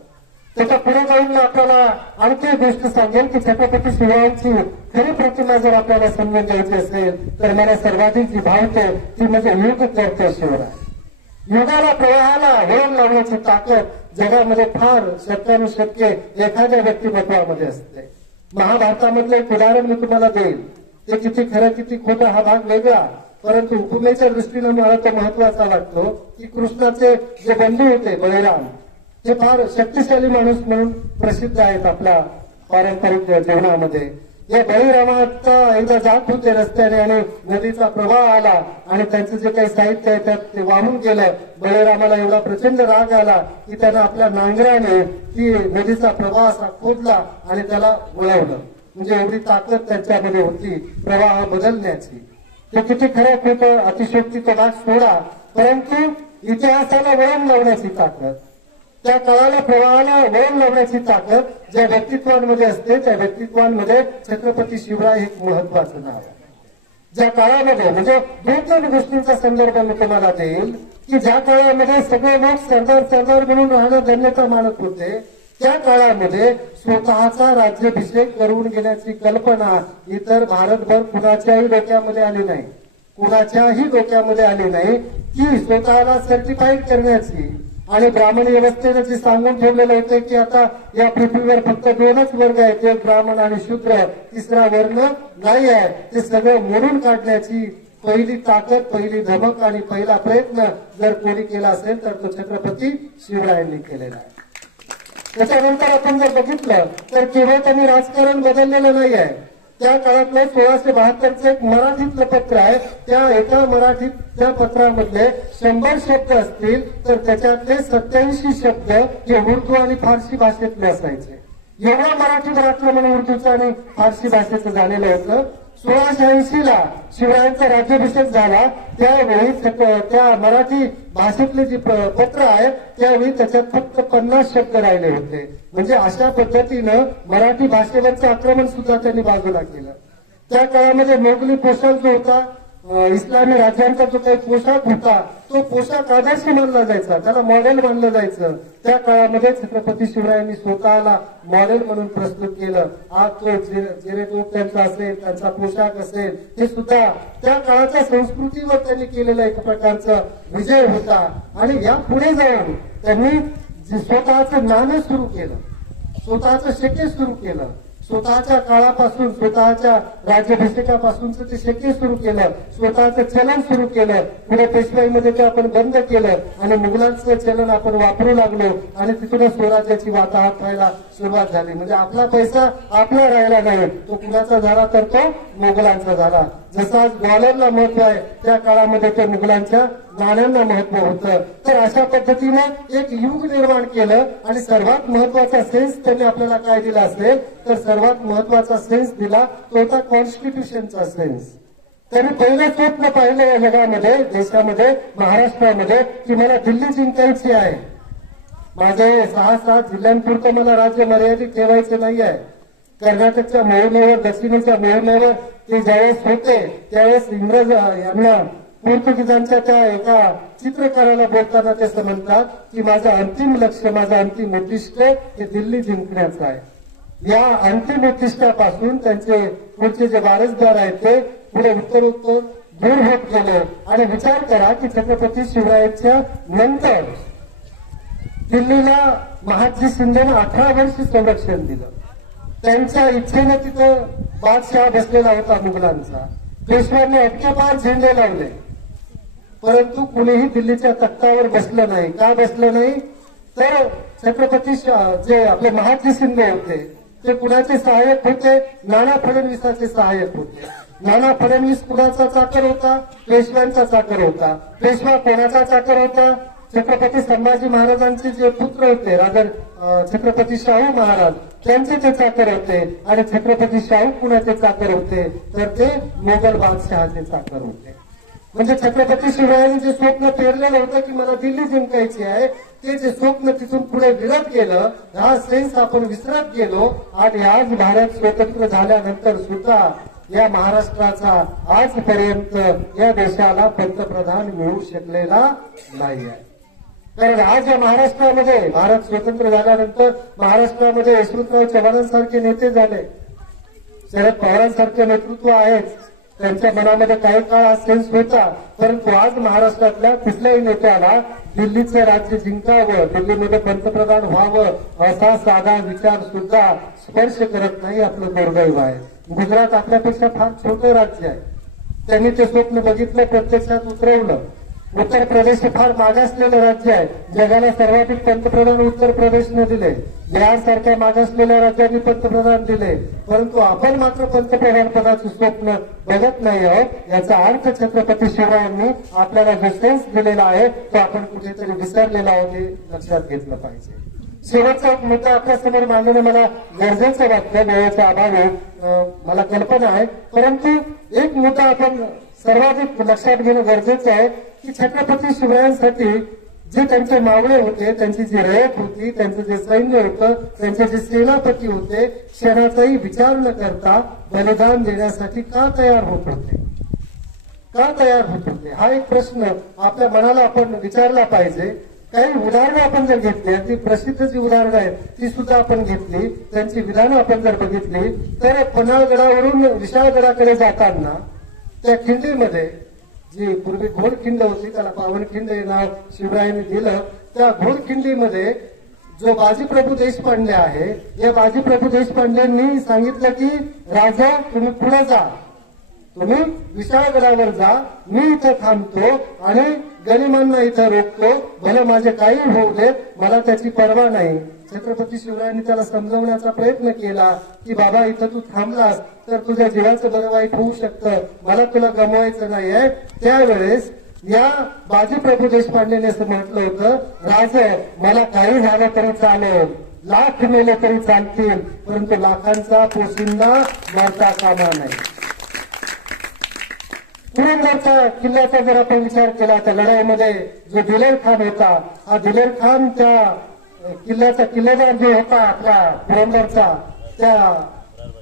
त्याच्या पुढे जाऊन आपल्याला आणखी एक गोष्ट सांगेल की छत्रपती शिवरायांची खरी प्रतिमा जर आपल्याला समजून घ्यायची असेल तर मला सर्वाधिक जी भावते ती म्हणजे युग करते शिवराय. युगाला, प्रवाहाला वळण लावण्याची ताकद जगामध्ये फार शतकानुशतके एखाद्या व्यक्तिमत्वामध्ये असते. महाभारतामधलं एक उदाहरण मी तुम्हाला देईल. ते किती खरं किती खोटं हा भाग वेगळा, परंतु उपमेच्या दृष्टीनं मला तो महत्वाचा वाटतो की कृष्णाचे जे बंधू होते बळीराम, हे फार शक्तिशाली माणूस म्हणून प्रसिद्ध आहेत आपल्या पारंपरिक जीवनामध्ये. या बळीरामाचा एकदा जात होते रस्त्याने आणि नदीचा प्रवाह आला आणि त्यांचं जे काही साहित्य आहे त्यात ते वाहून गेलं. बळीरामाला एवढा प्रचंड राग आला की त्यानं आपल्या नांगराने ती नदीचा प्रवाह असा खोदला आणि त्याला वळवलं. म्हणजे एवढी ताकद त्यांच्यामध्ये होती प्रवाह बदलण्याची. ते किती खरं खोटं अतिशयोक्ती तो भाग सोडा, परंतु इतिहासाला वळण लावण्याची ताकद, त्या काळाला प्रवाहाला वळण लावण्याची ताकद ज्या व्यक्तित्वांमध्ये असते त्या व्यक्तित्वांमध्ये छत्रपती शिवराय हे महत्वाचं नाव आहे. ज्या काळामध्ये म्हणजे दोन गोष्टींचा संदर्भ मी तुम्हाला देईल की ज्या काळामध्ये सगळे लोक सरदार सरदार म्हणून राहणं धन्यता मानत होते, त्या काळामध्ये स्वतःचा राज्याभिषेक करून घेण्याची कल्पना इतर भारतभर कुणाच्याही डोक्यामध्ये आली नाही. कुणाच्याही डोक्यामध्ये आली नाही की स्वतःला सर्टिफाईड करण्याची. आणि ब्राह्मण व्यवस्थेनं जे सांगून ठेवलेलं होतं की आता या पृथ्वीवर फक्त दोनच वर्ग आहेत, एक ब्राह्मण आणि शूद्र, तिसरा वर्ण नाही आहे, ते सगळं मोडून काढण्याची पहिली ताकद, पहिली धमक आणि पहिला प्रयत्न जर कोणी केला असेल तर तो छत्रपती शिवरायांनी केलेला आहे. त्याच्यानंतर आपण जर बघितलं तर केवळ त्यांनी राजकारण बदललेलं नाही आहे. त्या काळातलं 1672चं एक मराठीतलं पत्र आहे, त्या एका मराठीतल्या पत्रामधले 100 शब्द असतील तर त्याच्यातले 87 शब्द हे उर्दू आणि फारसी भाषेतले असायचे. एवढं मराठीवर आक्रमण उर्दूचं आणि फारसी भाषेचं झालेलं होतं. 1680ला शिवरायांचा राज्याभिषेक झाला त्यावेळी त्या मराठी भाषेतले जे पत्र आहे त्यावेळी त्याच्यात फक्त 50 शब्द राहिले होते. म्हणजे अशा पद्धतीनं मराठी भाषेवरचं आक्रमण सुद्धा त्यांनी बाजूला केलं. त्या काळामध्ये मोगली पोशाख जो होता, इस्लामी राज्यांचा जो काही पोशाख होता तो पोशाख आदर्श मानला जायचा, त्याला मॉडेल मानलं जायचं. त्या काळामध्ये छत्रपती शिवरायांनी स्वतःला मॉडेल म्हणून प्रस्तुत केलं. आज तो जेरेतोप त्यांचा असेल, त्यांचा पोशाख असेल, हे सुद्धा त्या काळाच्या संस्कृतीवर त्यांनी केलेला एक प्रकारचा विजय होता. आणि या पुढे जाऊन त्यांनी स्वतःचं नाणं सुरू केलं, स्वतःचं शके सुरू केलं. स्वतःच्या काळापासून, स्वतःच्या राज्याभिषेकापासूनच ते शके सुरू केलं, स्वतःचं चलन सुरू केलं. पुढे पेशवाईमध्ये ते आपण बंद केलं आणि मुघलांचं चलन आपण वापरू लागलो आणि तिथूनच स्वराज्याची वाताहत व्हायला सुरुवात झाली. म्हणजे आपला पैसा आपला राहिला नाही, तो कुणाचा झाला तर तो मुघलांचा झाला. जसं आज डॉलरला महत्व आहे त्या काळामध्ये ते मुघलांच्या नाण्यांना महत्व होतं. तर अशा पद्धतीने एक युग निर्माण केलं आणि सर्वात महत्वाचा सेन्स त्यांनी आपल्याला काय दिला असेल तर सर्वात महत्वाचा सेन्स दिला तो होता कॉन्स्टिट्यूशनचा सेन्स. त्यांनी पहिले स्वप्न पाहिलं या जगामध्ये, देशामध्ये, महाराष्ट्रामध्ये की मला दिल्ली जिंकायची आहे. माझे 6-7 जिल्ह्यांपुरतं मला राज्य मर्यादित ठेवायचे नाही आहे. कर्नाटकच्या मोहिमेवर, दक्षिणेच्या मोहिमेवर ते ज्यावेळेस होते त्यावेळेस इंग्रज यांना पोर्तुगीजांच्या त्या एका चित्रकाराला बोलताना ते असं म्हणतात की माझं अंतिम लक्ष्य, माझं अंतिम उद्दिष्ट हे दिल्ली जिंकण्याचं आहे. या अंतिम उद्दिष्टापासून त्यांचे पुढचे जे वारसदार आहेत ते पुढे उत्तरोत्तर दूर होत गेले. आणि विचार करा की छत्रपती शिवरायांच्या नंतर दिल्लीला महादजी शिंदेने 18 वर्ष संरक्षण दिलं. त्यांच्या इच्छेने तिथं बादशाह बसलेला होता मुघलांचा. पेशव्यांनी अटकेपार झेंडे लावले, परंतु कुणीही दिल्लीच्या तख्तावर बसलं नाही. का बसलं नाही? तर छत्रपती जे आपले महादजी शिंदे होते ते कुणाचे सहाय्यक होते? नाना फडणवीसाचे सहाय्यक होते. नाना फडणवीस कुणाचा चाकर होता? पेशव्यांचा चाकर होता. पेशवा कोणाचा चाकर होता? छत्रपती संभाजी महाराजांचे जे पुत्र होते राजा छत्रपती शाहू महाराज त्यांचे ते चाकर होते. आणि छत्रपती शाहू कुणाचे चाकर होते? तर ते मोगल बादशहाचे चाकर होते. म्हणजे छत्रपती शिवरायांनी जे स्वप्न पेरलेलं होतं की मला दिल्ली जिंकायची आहे, ते जे स्वप्न तिथून पुढे विरत गेलं. हा सेन्स आपण विसरत गेलो. आणि आज भारत स्वतंत्र झाल्यानंतर सुद्धा या महाराष्ट्राचा आजपर्यंत या देशाला पंतप्रधान मिळू शकलेला नाही आहे. कारण आज या महाराष्ट्रामध्ये भारत स्वतंत्र झाल्यानंतर महाराष्ट्रामध्ये यशवंतराव चव्हाणांसारखे नेते झाले, शरद पवारांसारखे नेतृत्व आहेच. त्यांच्या मनामध्ये काही काळ हा सेन्स होता, परंतु आज महाराष्ट्रातल्या कुठल्याही नेत्याला दिल्लीचं राज्य जिंकावं, दिल्लीमध्ये पंतप्रधान व्हावं असा साधा विचार सुद्धा स्पर्श करत नाही. आपलं दुर्दैव आहे. गुजरात आपल्यापेक्षा फार छोटं राज्य आहे. त्यांनी ते स्वप्न बघितलं, प्रत्यक्षात उतरवलं. उत्तर प्रदेश हे फार मागासलेलं राज्य आहे. जगाला सर्वाधिक पंतप्रधान उत्तर प्रदेशने दिले. बिहार सारख्या मागासलेल्या राज्यांनी पंतप्रधान दिले, परंतु आपण मात्र पंतप्रधान पदाचे स्वप्न बघत नाही आहोत. याचा अर्थ छत्रपती शिवरायांनी आपल्याला जो सेन्स दिलेला आहे तो आपण कुठेतरी विसरलेला आहोत, हे लक्षात घेतलं पाहिजे. शेवटचा एक मुद्दा आपल्यासमोर मांडणं मला गरजेचं वाटतं. वेळेच्या अभावी मला कल्पना आहे, परंतु एक मुद्दा आपण सर्वाधिक लक्षात घेणं गरजेचं आहे की छत्रपती शिवरायांसाठी जे त्यांचे मावळे होते, त्यांची जी रयत होती, त्यांचं जे सैन्य होतं, त्यांचे जे सेनापती होते, क्षणाचाही विचार न करता बलिदान देण्यासाठी का तयार होत होते? का तयार होत होते? हा एक प्रश्न आपल्या मनाला आपण विचारला पाहिजे. काही उदाहरणं आपण जर घेतली, ती प्रसिद्ध जी उदाहरणं आहेत ती सुद्धा आपण घेतली, त्यांची विधानं आपण जर बघितली, तर पन्हाळगडावरून विशाळगडाकडे जाताना त्या खिंडीमध्ये जी पूर्वी घोडखिंड होती, त्याला पावनखिंड हे नाव शिवरायांनी दिलं. त्या घोडखिंडीमध्ये जो बाजीप्रभू देशपांडे आहे, या बाजीप्रभू देशपांडेंनी सांगितलं की राजा तुम्ही पुढे जा, तुम्ही विशाळगडावर जा, मी इथं थांबतो आणि गनिमांना इथं रोखतो, भले माझे काही होऊ देत, मला त्याची पर्वा नाही. छत्रपती शिवरायांनी त्याला समजवण्याचा प्रयत्न केला की बाबा इथं तू थांबलास तर तुझ्या जीवाचं बरं वाईट होऊ शकतं, मला तुला गमवायचं नाहीये. त्यावेळेस या बाजीप्रभू देशपांडेने असं म्हटलं होतं, राज मला काही झालं तरी चालेल, लाख मेले तरी चालतील, परंतु लाखांचा पोशिंदा मरता कामा नाही. पुरंदरच्या किल्ल्याचा जर आपण विचार केला त्या लढाईमध्ये जो दिलेर खान होता, हा दिलेर खान त्या किल्ल्याचा किल्लेदार जो होता आपला पुरंदरचा, त्या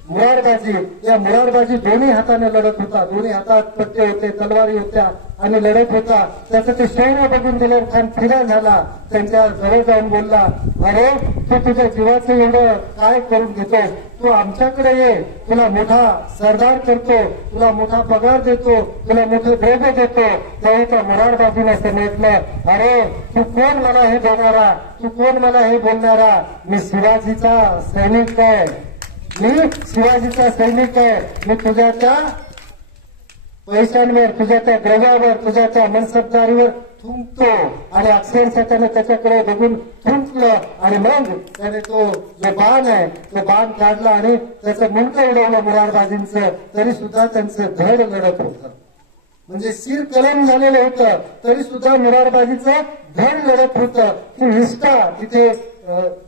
मुरारबाजी, या मुरारबाजी दोन्ही हाताने लढत होता. दोन्ही हातात पट्टे होते, तलवारी होत्या आणि लढत होता. त्याचं ते शौर्य बघून दिलेर खान फिरा झाला, त्यांच्या जवळ जाऊन बोलला, अरे तू तुझ्या जीवाचं एवढं काय करून घेतोस, तू आमच्याकडे ये, तुला मोठा सरदार करतो, तुला मोठा पगार देतो, तुला मोठे द्रव्य देतो. त्यावेळी त्या मुरारबाजीने असं म्हटलं, अरे तू कोण मला हे देणारा, तू कोण मला हे बोलणारा, मी शिवाजीचा सैनिक आहे, मी शिवाजीचा सैनिक आहे, मी तुझ्या त्या पैशांवर, तुझ्या त्या द्रव्यावर, तुझ्या त्या मनसबदारीवर थुंकतो. आणि अक्षरशः त्याने त्याच्याकडे बघून थुंकलं आणि मग त्याने तो जो बाण आहे तो बाण काढला आणि त्याचं मुंडकं उडवलं मुरारबाजींचं, तरी सुद्धा त्यांचं धड लढत होतं. म्हणजे शिर कलम झालेलं होतं तरी सुद्धा मुरारबाजीचं धड लढत होतं. ती निष्ठा तिथे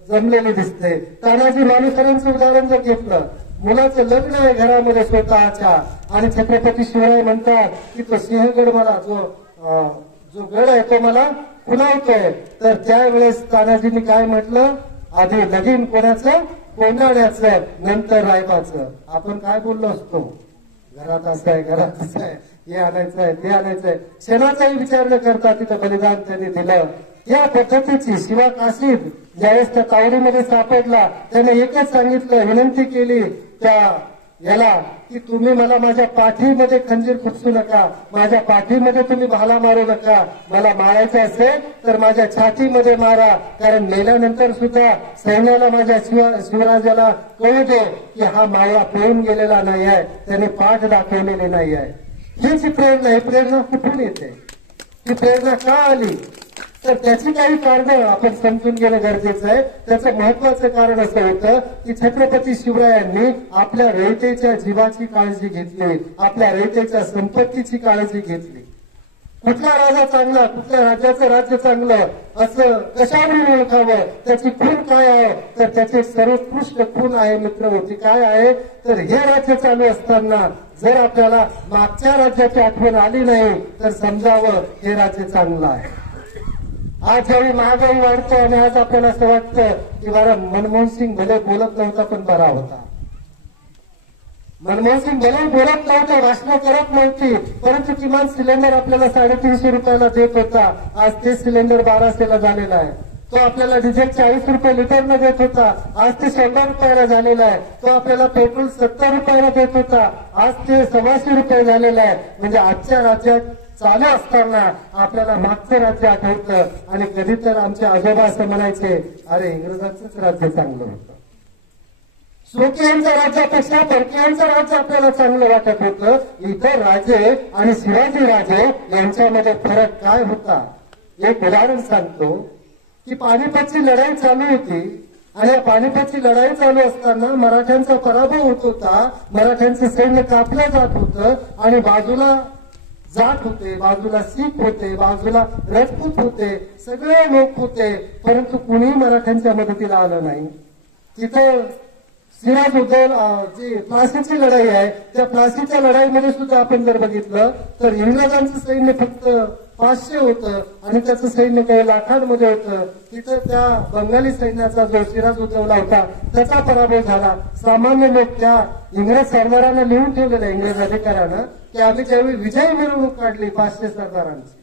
जमलेली दिसते. तानाजी मालुसरेंचं उदाहरण जर घेतलं, मुलाचं लग्न आहे घरामध्ये स्वतःच्या, आणि छत्रपती शिवराय म्हणतात की तो सिंहगड मला जो गड आहे तो मला खुणावतोय. तर त्यावेळेस तानाजींनी काय म्हटलं, आधी लगीन कोणाचं, कोंडाण्याचं, नंतर रायबाचं. आपण काय बोललो असतो, घरात असं आहे, घरात असं आहे, हे आणायचं आहे, ते आणायचं आहे, क्षणाचाही विचार न करता तिथं बलिदान त्यांनी दिलं. या पद्धतीची शिवा काशीद ज्यावेळेस त्या तावडीमध्ये सापडला, त्याने एकच सांगितलं, विनंती केली त्या याला की तुम्ही मला माझ्या पाठीमध्ये खंजीर खुपसू नका, माझ्या पाठीमध्ये तुम्ही भाला मारू नका, मला मारायचं असेल तर माझ्या छातीमध्ये मारा, कारण मेल्यानंतर सुद्धा सैन्याला माझ्या शिवराजाला कळू दे की हा मावळा पळून गेलेला नाही आहे, त्याने पाठ दाखवलेली नाही आहे. ही जी प्रेरणा आहे, प्रेरणा कुठून येते, ती प्रेरणा का आली, तर त्याची काही कारणं आपण समजून घेणं गरजेचं आहे. त्याचं महत्वाचं कारण असं होतं की छत्रपती शिवरायांनी आपल्या रयतेच्या जीवाची काळजी घेतली, आपल्या रयतेच्या संपत्तीची काळजी घेतली. कुठला राजा चांगला, कुठल्या राज्याचं राज्य चांगलं असं कशावरून ओळखावं, त्याची खूण काय आहे, तर त्याची सर्वोत्कृष्ट खूण आहे मित्र होती काय आहे, तर हे राज्य चालू असताना जर आपल्याला मागच्या राज्याची आठवण आली नाही तर समजावं हे राज्य चांगलं आहे. आज ज्यावेळी महागाई वाढते आणि आज आपल्याला असं वाटतं की बरं मनमोहन सिंग भले बोलत नव्हता पण बरा होता, मनमोहन सिंग भले बोलत नव्हते, भाषणं करत नव्हती, परंतु किमान सिलेंडर आपल्याला 350 रुपयाला देत होता. आज ते सिलेंडर 1200ला झालेला आहे. तो आपल्याला डिझेल 40 रुपये लिटरनं देत होता, आज ते 100 रुपयाला झालेला आहे. तो आपल्याला पेट्रोल 70 रुपयाला देत होता, आज ते 125 रुपये झालेला आहे. म्हणजे आजच्या राज्यात चालू असताना आपल्याला मागचं राज्य आठवतं आणि कधी तर आमचे आजोबा असं म्हणायचे, अरे इंग्रजांचंच राज्य चांगलं होतं, स्वकीयांच्या राज्यापेक्षा परकीयांचं राज्य आपल्याला चांगलं वाटत होतं. इतर राजे आणि शिवाजी राजे यांच्यामध्ये फरक काय होता. एक उदाहरण सांगतो की पानिपतची लढाई चालू होती आणि या पानिपतची लढाई चालू असताना मराठ्यांचा पराभव होत होता, मराठ्यांचं सैन्य कापलं जात होतं आणि बाजूला जाट होते, बाजूला शीख होते, बाजूला राजपूत होते, सगळे लोक होते, परंतु कुणीही मराठ्यांच्या मदतीला आलं नाही. तिथं सिराजउद्दौला जी प्लासीची लढाई आहे, त्या प्लासीच्या लढाईमध्ये सुद्धा आपण जर बघितलं तर इंग्रजांचं सैन्य फक्त 500 होतं आणि त्याचं सैन्य काही लाखांमध्ये होतं. तिथं त्या बंगाली सैन्याचा जो सिराजउद्दौला होता त्याचा पराभव झाला. सामान्य लोक त्या इंग्रज सरदारांना लिहून ठेवलेल्या इंग्रज अधिकाऱ्यानं की आम्ही ज्यावेळी विजय मिरवणूक काढली 500 सरदारांची,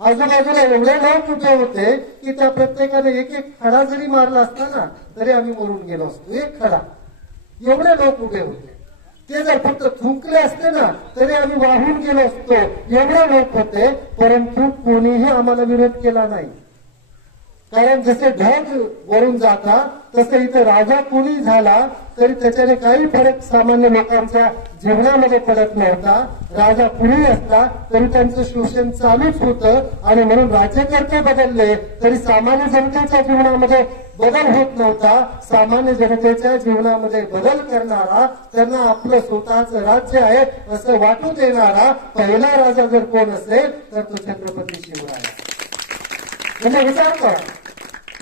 आजूबाजूला एवढे लोक उभे होते की त्या प्रत्येकाने एक एक खडा जरी मारला असता ना तरी आम्ही मरून गेलो असतो. एक खडा, एवढे लोक उभे होते. ते जर फक्त थुंकले असते ना तरी आम्ही वाहून गेलो असतो, एवढे लोक होते. परंतु कोणीही आम्हाला विरोध केला नाही, कारण जसे ढग वरून जातात तसं इथं राजा कोणी झाला तरी त्याच्याने काही फरक सामान्य लोकांच्या जीवनामध्ये पडत नव्हता. राजा कुणी असला तरी त्यांचं शोषण चालूच होतं आणि म्हणून राज्यकर्ते बदलले तरी सामान्य जनतेच्या जीवनामध्ये बदल होत नव्हता. सामान्य जनतेच्या जीवनामध्ये बदल करणारा, त्यांना आपलं स्वतःचं राज्य आहे असं वाटू देणारा पहिला राजा जर कोण असेल तर तो छत्रपती शिवराय. म्हणजे विचार करा,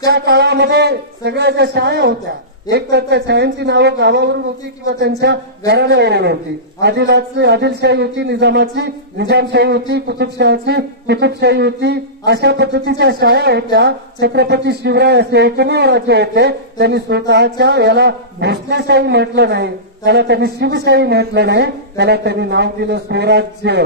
त्या काळामध्ये सगळ्या ज्या शाळा होत्या एक तर त्या शाळांची नावं गावावरून होती किंवा त्यांच्या घराण्यावरून होती. आदिलशाही होती, निजामाची निजामशाही होती, कुतुबशाही होती. अशा पद्धतीच्या शाळा होत्या. छत्रपती शिवराय असे एकमेव राज्य होते त्यांनी स्वतःच्या याला भोसलेशाही म्हटलं नाही, त्याला त्यांनी शिवशाही म्हटलं नाही, त्याला त्यांनी नाव दिलं स्वराज्य.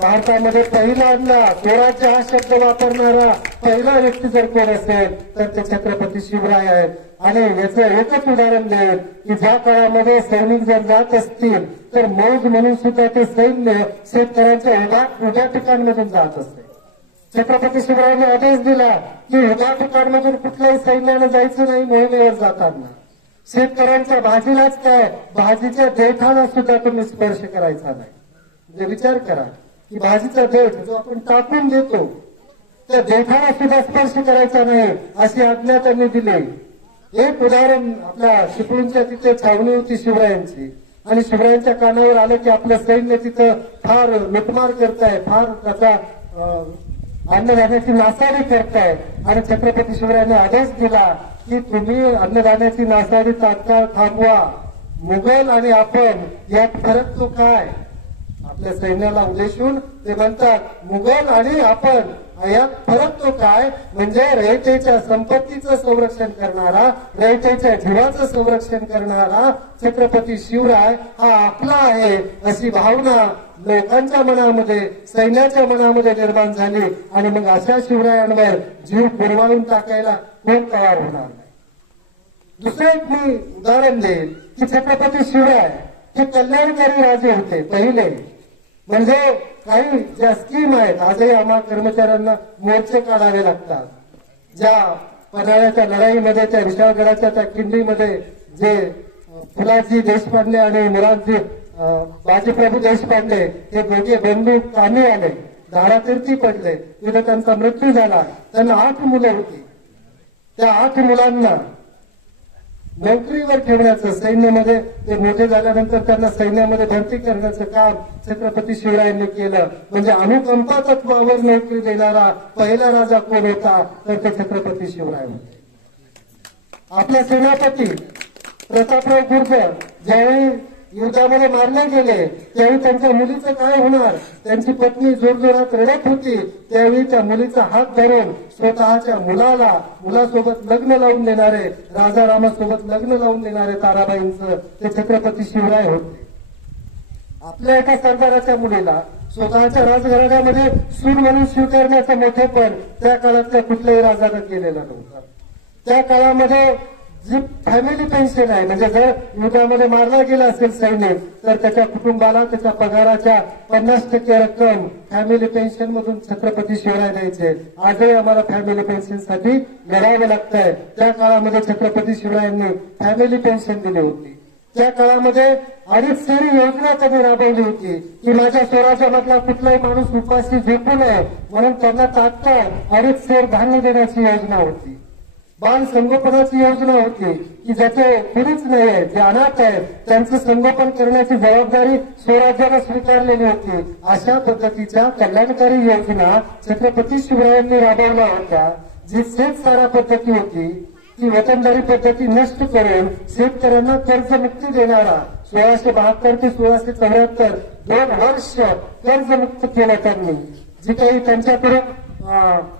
भारतामध्ये पहिल्यांदा स्वराज्य हा शब्द वापरणारा पहिला व्यक्ती जर कोण असेल तर ते छत्रपती शिवराय आहेत. आणि याचं एकच उदाहरण देईल की ज्या काळामध्ये सैनिक जर जात असतील तर मौज म्हणून सुद्धा ते सैन्य शेतकऱ्यांच्या उभ्या ठिकाणमधून जात असते. छत्रपती शिवरायांनी आदेश दिला की उभ्या ठिकाणमधून कुठल्याही सैन्यानं जायचं नाही मोहिमेवर जाताना. शेतकऱ्यांच्या भाजीलाच काय, भाजीच्या देठाला सुद्धा तुम्ही स्पर्श करायचा नाही. म्हणजे विचार करा की भाजीचा देठ जो आपण टाकून देतो त्या देठाला सुद्धा स्पर्श करायचा नाही अशी आज्ञा त्यांनी दिली. एक उदाहरण, आपल्या चिपळूणच्या तिथे छावणी होती शिवरायांची आणि शिवरायांच्या कानावर आलं की आपलं सैन्य तिथं फार लुटमार करताय, फार त्याचा अन्नधान्याची नासाडी करताय आणि छत्रपती शिवरायांनी आदेश दिला की तुम्ही अन्नधान्याची नासाडी तात्काळ थांबवा. मुघल आणि आपण यात फरक तो काय, आपल्या सैन्याला उद्देशून ते म्हणतात मुघल आणि आपण यात फरक तो काय, म्हणजे रयतेच्या संपत्तीचं संरक्षण करणारा, रयतेच्या जीवाचं संरक्षण करणारा छत्रपती शिवराय हा आपला आहे अशी भावना लोकांच्या मनामध्ये, सैन्याच्या मनामध्ये निर्माण झाली. आणि मग अशा शिवरायांवर जीव पुरवाळून टाकायला कोण तयार होणार नाही. दुसरं एक मी उदाहरण देईल की छत्रपती शिवराय हे कल्याणकारी राजे होते पहिले. म्हणजे काही ज्या स्कीम आहेत आजही आम्हाला कर्मचाऱ्यांना मोर्चे काढावे लागतात. ज्या पन्हाळ्याच्या लढाईमध्ये त्या विशाळगडाच्या त्या किल्लीमध्ये जे फुलाजी देशपांडे आणि मुरारजी बाजीप्रभू देशपांडे हे दोघे बंधू कामी आले, धारातीर्थी पडले, तिथे त्यांचा मृत्यू झाला. त्यांना 8 मुलं होती. त्या 8 मुलांना नोकरीवर ठेवण्याचं, सैन्यामध्ये ते मोठे झाल्यानंतर त्यांना सैन्यामध्ये भरती करण्याचं काम छत्रपती शिवरायांनी केलं. म्हणजे अनुकंपा तत्वावर नोकरी देणारा पहिला राजा कोण होता तर ते छत्रपती शिवराय होते. आपले सेनापती प्रतापराव गुर्जर ज्यावेळी युद्धामध्ये मारले गेले त्यावेळी त्यांच्या मुलीचं काय होणार, त्यांची पत्नी जोरजोरात रडत होती. त्यावेळी त्या मुलीचा हात धरून स्वतःच्या मुलासोबत लग्न लावून देणारे, राजारामासोबत लग्न लावून देणारे ताराबाईंचं ते छत्रपती शिवराय होते. आपल्या एका सरदाराच्या मुलीला स्वतःच्या राजघराण्यामध्ये सून म्हणून स्वीकारण्याचं मोठेपण त्या काळातल्या कुठल्याही राजानं केलेलं नव्हतं. त्या काळामध्ये जी फॅमिली पेन्शन आहे, म्हणजे जर युद्धामध्ये मारला गेला असेल सैनिक तर त्याच्या कुटुंबाला त्याच्या पगाराच्या 50% रक्कम फॅमिली पेन्शन मधून छत्रपती शिवराय द्यायचे. आजही आम्हाला फॅमिली पेन्शनसाठी लढावं लागतंय. त्या काळामध्ये छत्रपती शिवरायांनी फॅमिली पेन्शन दिली होती. त्या काळामध्ये 2.5 सेर योजना त्यांनी राबवली होती की माझ्या स्वराज्यामधला कुठलाही माणूस उपाशी झोपू नये म्हणून त्यांना तात्काळ 2.5 सेर धान्य देण्याची योजना होती. बाल संगोपनाची योजना होती की ज्याचे कुणीच नाहीये, जे अनाथ आहेत त्यांचं संगोपन करण्याची जबाबदारी स्वराज्यानं स्वीकारलेली होती. अशा पद्धतीच्या कल्याणकारी योजना छत्रपती शिवरायांनी राबवल्या होत्या. जी शेतसारा पद्धती होती ती वतनदारी पद्धती नष्ट करून शेतकऱ्यांना कर्जमुक्ती देणारा 1672 ते 1674 2 वर्ष कर्जमुक्त केलं त्यांनी. जी काही त्यांच्याकडून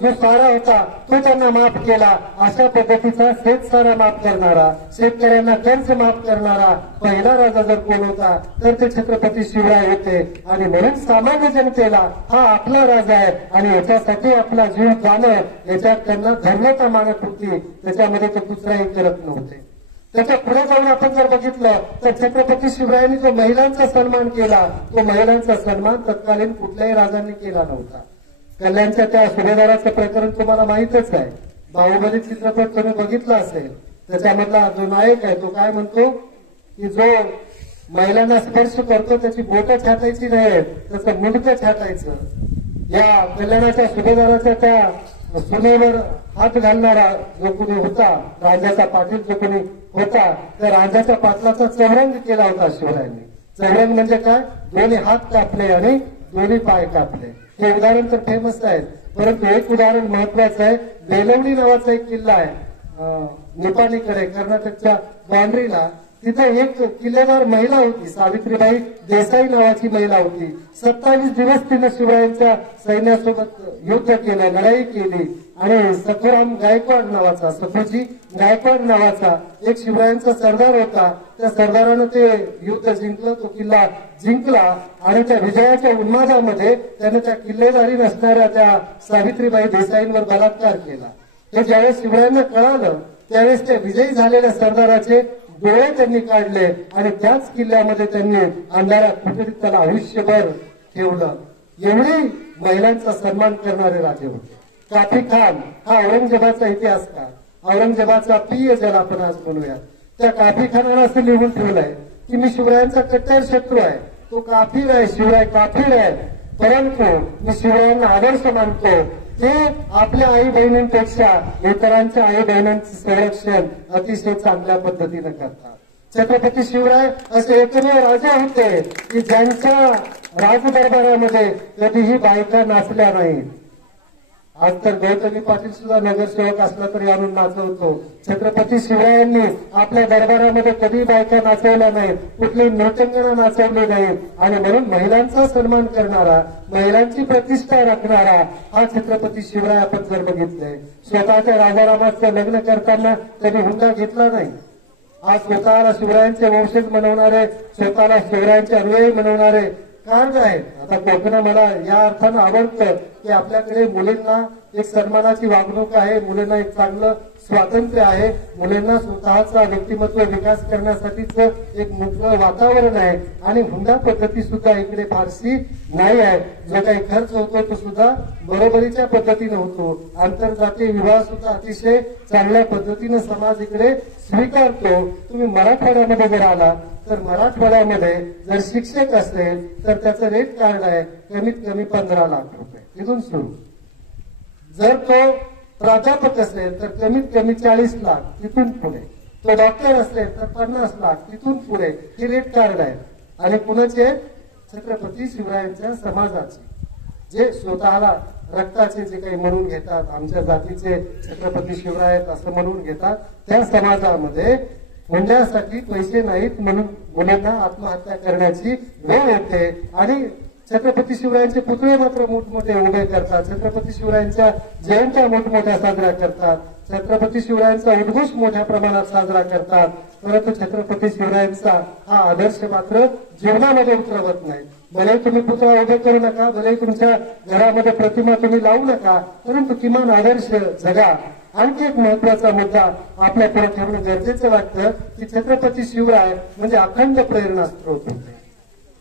जो सारा होता तो त्यांना माफ केला. अशा पद्धतीचा शेतसारा माफ करणारा, शेतकऱ्यांना कर्ज माफ करणारा पहिला राजा जर कोण होता तर ते छत्रपती शिवराय होते. आणि म्हणून सामान्य जनतेला हा आपला राजा आहे आणि याच्यासाठी आपला जीव जाणं याच्यात त्यांना धन्यता मानत होती. त्याच्यामध्ये ते दुसराही करत नव्हते. त्याच्या पुढे जाऊन आपण जर बघितलं तर छत्रपती शिवरायांनी जो महिलांचा सन्मान केला तो महिलांचा सन्मान तत्कालीन कुठल्याही राजांनी केला नव्हता. कल्याणच्या त्या सुभेदाराचं प्रकरण तुम्हाला माहितच आहे. बाहुबली चित्रपट तुम्ही बघितला असेल. त्याच्यामधला जो नायक आहे तो काय म्हणतो की जो महिलांना स्पर्श करतो त्याची बोटं छाटायची नाही, त्याचं मुंडकं छाटायचं. या कल्याणाच्या सुभेदाराच्या त्या सुनेवर हात घालणारा जो कोणी होता, राजाचा पाटील जो कोणी होता, त्या राजाच्या पाटलाचा चौरंग केला होता शिवरायांनी. चौरंग म्हणजे काय, दोन्ही हात कापले आणि दोन्ही पाय कापले. हे उदाहरण तर फेमस आहे, परंतु एक उदाहरण महत्वाचं आहे. बेलवडी नावाचा एक किल्ला आहे नेपाळीकडे, कर्नाटकच्या बाउंड्रीला. तिथे एक किल्लेदार महिला होती, सावित्रीबाई देसाई नावाची महिला होती. 27 दिवस तिने शिवरायांच्या सैन्यासोबत युद्ध केलं, लढाई केली. आणि सखुराम गायकवाड नावाचा, सखुजी गायकवाड नावाचा एक शिवरायांचा सरदार होता. त्या सरदारानं ते युद्ध जिंकलं, तो किल्ला जिंकला. आणि त्या विजयाच्या उन्मादामध्ये त्याने त्या किल्लेदारी नसणाऱ्या त्या सावित्रीबाई देसाईंवर बलात्कार केला. हे ज्यावेळेस शिवरायांना कळालं त्यावेळेस त्या विजयी झालेल्या सरदाराचे डोळे त्यांनी काढले आणि त्याच किल्ल्यामध्ये त्यांनी अंधारात कुठेतरी त्याला आयुष्यभर ठेवलं. एवढी महिलांचा सन्मान करणारे राजे होते. काफी खान हा औरंगजेबाचा इतिहास का, औरंगजेबाचा प्रिय ज्याला आपण आज म्हणूया, त्या काफी खानानं असं लिहून ठेवलंय की मी शिवरायांचा कट्टर शत्रू आहे. तो काफीर आहे, शिवराय काफीर आहे, परंतु मी शिवरायांना आदर्श मानतो. ते आपल्या आई बहिणींपेक्षा इतरांच्या आई बहिणींचे संरक्षण अतिशय चांगल्या पद्धतीने करतात. छत्रपती शिवराय असे एकमेव राजे होते की ज्यांच्या राजदरबारामध्ये कधीही बायका नाचल्या नाहीत. आज तर गौतमी पाटील सुद्धा नगरसेवक असला तरी आणून नाचवतो. छत्रपती शिवरायांनी आपल्या दरबारामध्ये कधी बायका नाचवल्या नाहीत, कुठली नृत्यांगना नाचवली नाहीत. आणि म्हणून महिलांचा सन्मान करणारा, महिलांची प्रतिष्ठा राखणारा हा छत्रपती शिवराय आपण जर बघितले. स्वतःच्या राजारामाचं लग्न करताना कधी हुंडा घेतला नाही. आज स्वतःला शिवरायांचे वंशज म्हणवणारे, स्वतःला शिवरायांचे अनुयायी म्हणवणारे कार्ड आहेत. आता कोकण मला या अर्थानं आवडतं की आपल्याकडे मुलींना एक सन्मानाची वागणूक आहे, मुलींना एक चांगलं स्वातंत्र्य आहे, मुलींना स्वतःचा व्यक्तिमत्व विकास करण्यासाठीच एक मोकळं वातावरण आहे आणि हुंडा पद्धती सुद्धा इकडे फारशी नाही आहे. जो काही खर्च होतो तो सुद्धा बरोबरीच्या पद्धतीने होतो. आंतरजातीय विवाह सुद्धा अतिशय चांगल्या पद्धतीने समाज इकडे स्वीकारतो. तुम्ही मराठवाड्यामध्ये जर आला तर मराठवाड्यामध्ये जर शिक्षक असेल तर त्याचं रेट कार्ड आहे कमीत कमी 15 लाख रुपये इथून सुरू. जर तो प्राध्यापक असेल तर कमीत कमी 40 लाख तिथून पुढे. तो डॉक्टर असेल तर 50 लाख तिथून पुढे हे रेट कार्ड आहे. आणि कुणाचे? छत्रपती शिवरायांच्या समाजाचे, जे स्वतःला रक्ताचे जे काही म्हणून घेतात, आमच्या जातीचे छत्रपती शिवराय असं म्हणून घेतात, त्या समाजामध्ये हुंड्यासाठी पैसे नाहीत म्हणून मुलांना आत्महत्या करण्याची वेळ येते. आणि छत्रपती शिवरायांचे पुतळे मात्र मोठमोठे उभे करतात. छत्रपती शिवरायांच्या जयंत्या मोठमोठ्या साजऱ्या करतात. छत्रपती शिवरायांचा उद्घोष मोठ्या प्रमाणात साजरा करतात. परंतु छत्रपती शिवरायांचा हा आदर्श मात्र जीवनामध्ये उतरवत नाही. भले तुम्ही पुतळा उभे करू नका, भले तुमच्या घरामध्ये प्रतिमा तुम्ही लावू नका, परंतु किमान आदर्श जगा. आणखी एक महत्वाचा मुद्दा आपल्या पुढे ठेवणं गरजेचं वाटतं की छत्रपती शिवराय म्हणजे अखंड प्रेरणा स्त्रोत होते.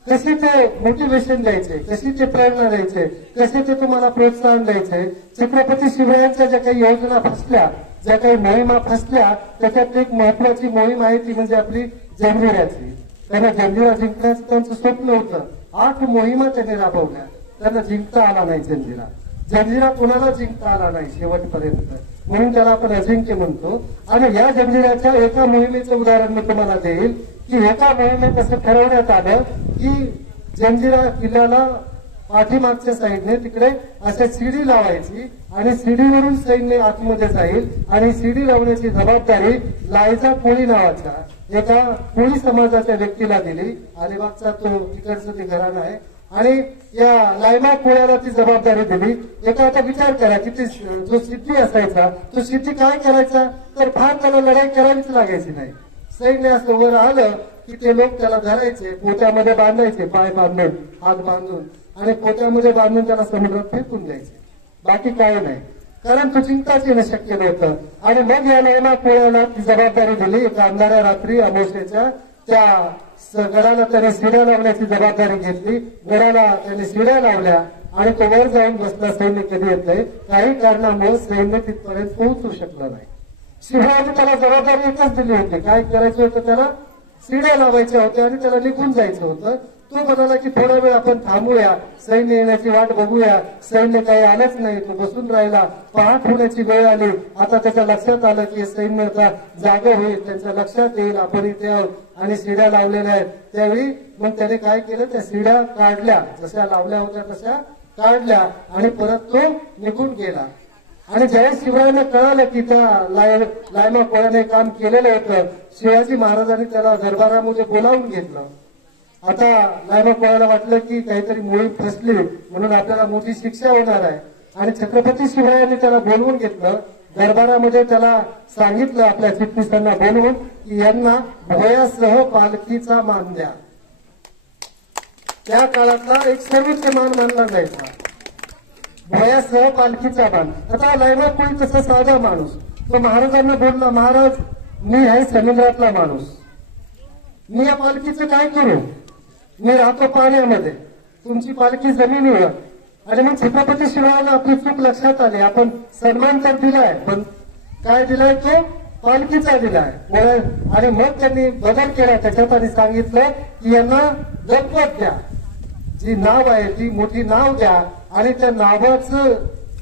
कसे ते मोटिवेशन द्यायचे, कशी ते प्रेरणा द्यायचे, कसे ते तुम्हाला प्रोत्साहन द्यायचे. छत्रपती शिवरायांच्या ज्या काही योजना फसल्या, ज्या काही मोहिमा फसल्या, त्याच्यात एक महत्वाची मोहीम आहे ती म्हणजे आपली जंजिऱ्याची. त्यांना जंजिरा जिंकण्याचं त्यांचं स्वप्न होतं. 8 मोहिमा त्यांनी राबवल्या, त्यांना जिंकता आला नाही जंजिरा. जंजिरा कोणाला जिंकता आला नाही शेवटपर्यंत, म्हणून त्याला आपण अजिंक्य म्हणतो. आणि या जंजिऱ्याच्या एका मोहिमेचं उदाहरण मी तुम्हाला देईल की एका मोहिमेत असं ठरवण्यात आलं की जंजिरा किल्ल्याला पाठीमागच्या साईडने तिकडे अशा शिडी लावायची आणि शिडीवरून सैन्य आतमध्ये जाईल आणि शिडी लावण्याची जबाबदारी लायजा कोळी नावाच्या एका कोळी समाजाच्या व्यक्तीला दिली. अलिबागचा तो तिकडचं ते घराणं आहे आणि या लायमा कोळ्याला ती जबाबदारी दिली. एका आता विचार करा की ते जो सिद्धी असायचा तो सिद्धी काय करायचा, तर फार त्याला लढाई करावीच लागायची नाही. सैन्य असं वर आलं की ते लोक त्याला धरायचे, पोत्यामध्ये बांधायचे, पाय बांधून हात बांधून आणि पोत्यामध्ये बांधून त्याला समुद्रात फेकून द्यायचे. बाकी काय नाही, कारण तो चिंताच येणं शक्य नव्हतं. आणि मग या लायमा कोळ्याला ती जबाबदारी दिली. एका अंधाऱ्या रात्री अमावस्येच्या त्या गडाला त्याने शिड्या लावण्याची जबाबदारी घेतली. गडाला त्याने शिड्या लावल्या आणि तो वर जाऊन बसला. सैन्य कधी येतंय, काही कारणामुळे सैन्य तिथपर्यंत पोहोचू शकलं नाही. शिवरायांनी त्याला जबाबदारी एकच दिली होती, काय करायचं होतं, त्याला शिड्या लावायच्या होत्या आणि त्याला निघून जायचं होतं. तो म्हणाला की थोडा वेळ आपण थांबूया, सैन्य येण्याची वाट बघूया. सैन्य काही आलंच नाही, तो बसून राहिला. पहाट होण्याची वेळ आली. आता त्याच्या लक्षात आलं की सैन्य आता जागा होईल, त्यांच्या लक्षात येईल आपण इथे आहोत आणि शिड्या लावलेल्या आहेत. त्यावेळी मग त्याने काय केलं, त्या शिड्या काढल्या, जशा लावल्या होत्या तशा काढल्या आणि परत तो निघून गेला. आणि ज्यावेळेस शिवरायांना कळालं की त्या लायमा कोळ्याने काम केलेलं होतं, शिवाजी महाराजांनी त्याला दरबारामध्ये बोलावून घेतलं. आता लायमा कोळ्याला वाटलं की काहीतरी मोहीम फसली म्हणून आपल्याला मोठी शिक्षा होणार आहे. आणि छत्रपती शिवरायांनी त्याला बोलवून घेतलं. दरबारामध्ये त्याला सांगितलं आपल्या चिटणीसांना बोलवून की यांना भोयासह पालखीचा मान द्या. त्या काळातला एक सर्वोच्च मान मानला जायचा, भोयासह पालखीचा मान. आता लायमा कोळी तसा साधा माणूस, तो महाराजांना बोलला, महाराज मी आहे समुद्रातला माणूस, मी या पालखीचं काय करू, मी राहतो पाण्यामध्ये, तुमची पालखी जमिनीवर. आणि मग छत्रपती शिवरायांना आपली चूक लक्षात आली. आपण सन्मान तर दिलाय पण काय दिलाय, तो पालखीचा दिलाय. आणि मग त्यांनी बदल केला त्याच्यात आणि सांगितलं की यांना दत्तक द्या, जी नाव आहे ती मोठी नाव द्या आणि त्या नावाचं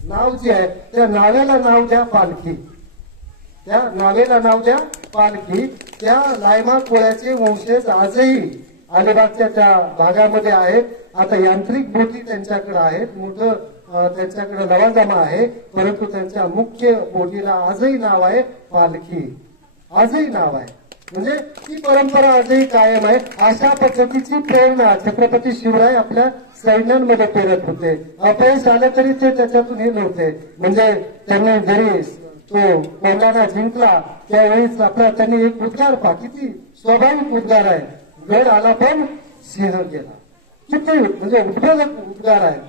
नाव जे आहे त्या नावेला नाव द्या पालखी. त्या नावेला नाव द्या पालखी. त्या लायमा कोळ्याचे वंशज आजही अलिबागच्या त्या भागामध्ये आहेत. आता यांत्रिक बोटी त्यांच्याकडे आहेत, मोठं त्यांच्याकडे लवाजमा आहे, परंतु त्यांच्या मुख्य बोटीला आजही नाव आहे पालखी, आजही नाव आहे. म्हणजे ती परंपरा आजही कायम आहे. अशा पद्धतीची प्रेरणा छत्रपती शिवराय आपल्या सैन्यांमध्ये पेरत होते. अपयश आलं तरी ते त्याच्यातून हे नव्हते. म्हणजे त्यांनी जरी तो कोल्हाना जिंकला त्यावेळीच आपला त्यांनी एक उद्गार पहा, किती स्वाभाविक उद्गार आहे, गड आला पण सिंह गेला. किती म्हणजे उद्गार आहे.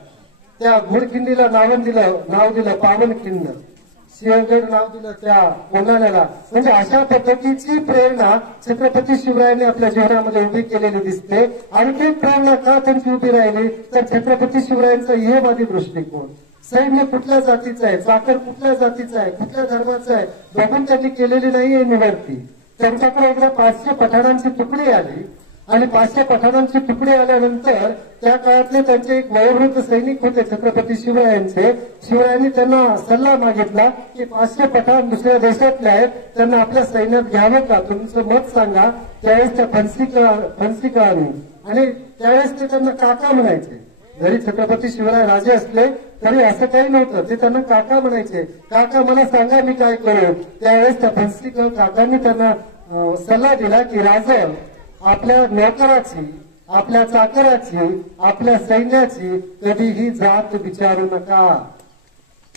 त्या घोडखिंडीला नाव दिलं पावनखिंड. सिंहगड नाव दिलं त्या कोंढाण्याला. म्हणजे अशा पद्धतीची प्रेरणा छत्रपती शिवरायांनी आपल्या जीवनामध्ये उभी केलेली दिसते. आणि ती प्रेरणा का त्यांची उभी राहिली तर छत्रपती शिवरायांचा इहवादी दृष्टिकोन. सैन्य कुठल्या जातीचं आहे, चाकर कुठल्या जातीचं आहे, कुठल्या धर्माचं आहे बघून त्यांनी केलेली नाहीये निवडती. त्यांच्याकडे एकदा 500 पठाणांची तुकडी आली आणि 500 पठाणांची तुकडी आल्यानंतर त्या काळातले त्यांचे एक वयोवृद्ध सैनिक होते छत्रपती शिवरायांचे. शिवरायांनी त्यांना सल्ला मागितला की 500 पठाण दुसऱ्या देशातले आहेत, त्यांना आपल्या सैन्यात घ्यावं का, तुमचं मत सांगा. त्यावेळेस त्या फणसिका आणि त्यावेळेस ते त्यांना काका म्हणायचे. जरी छत्रपती शिवराय राजे असले तरी असं काही नव्हतं, ते त्यांना काका म्हणायचे. काका मला सांगा मी काय करू. त्यावेळेस त्या फणसिका काकांनी त्यांना सल्ला दिला की राजा आपल्या नोकराची, आपल्या चाकराची, आपल्या सैन्याची कधीही जात विचारू नका,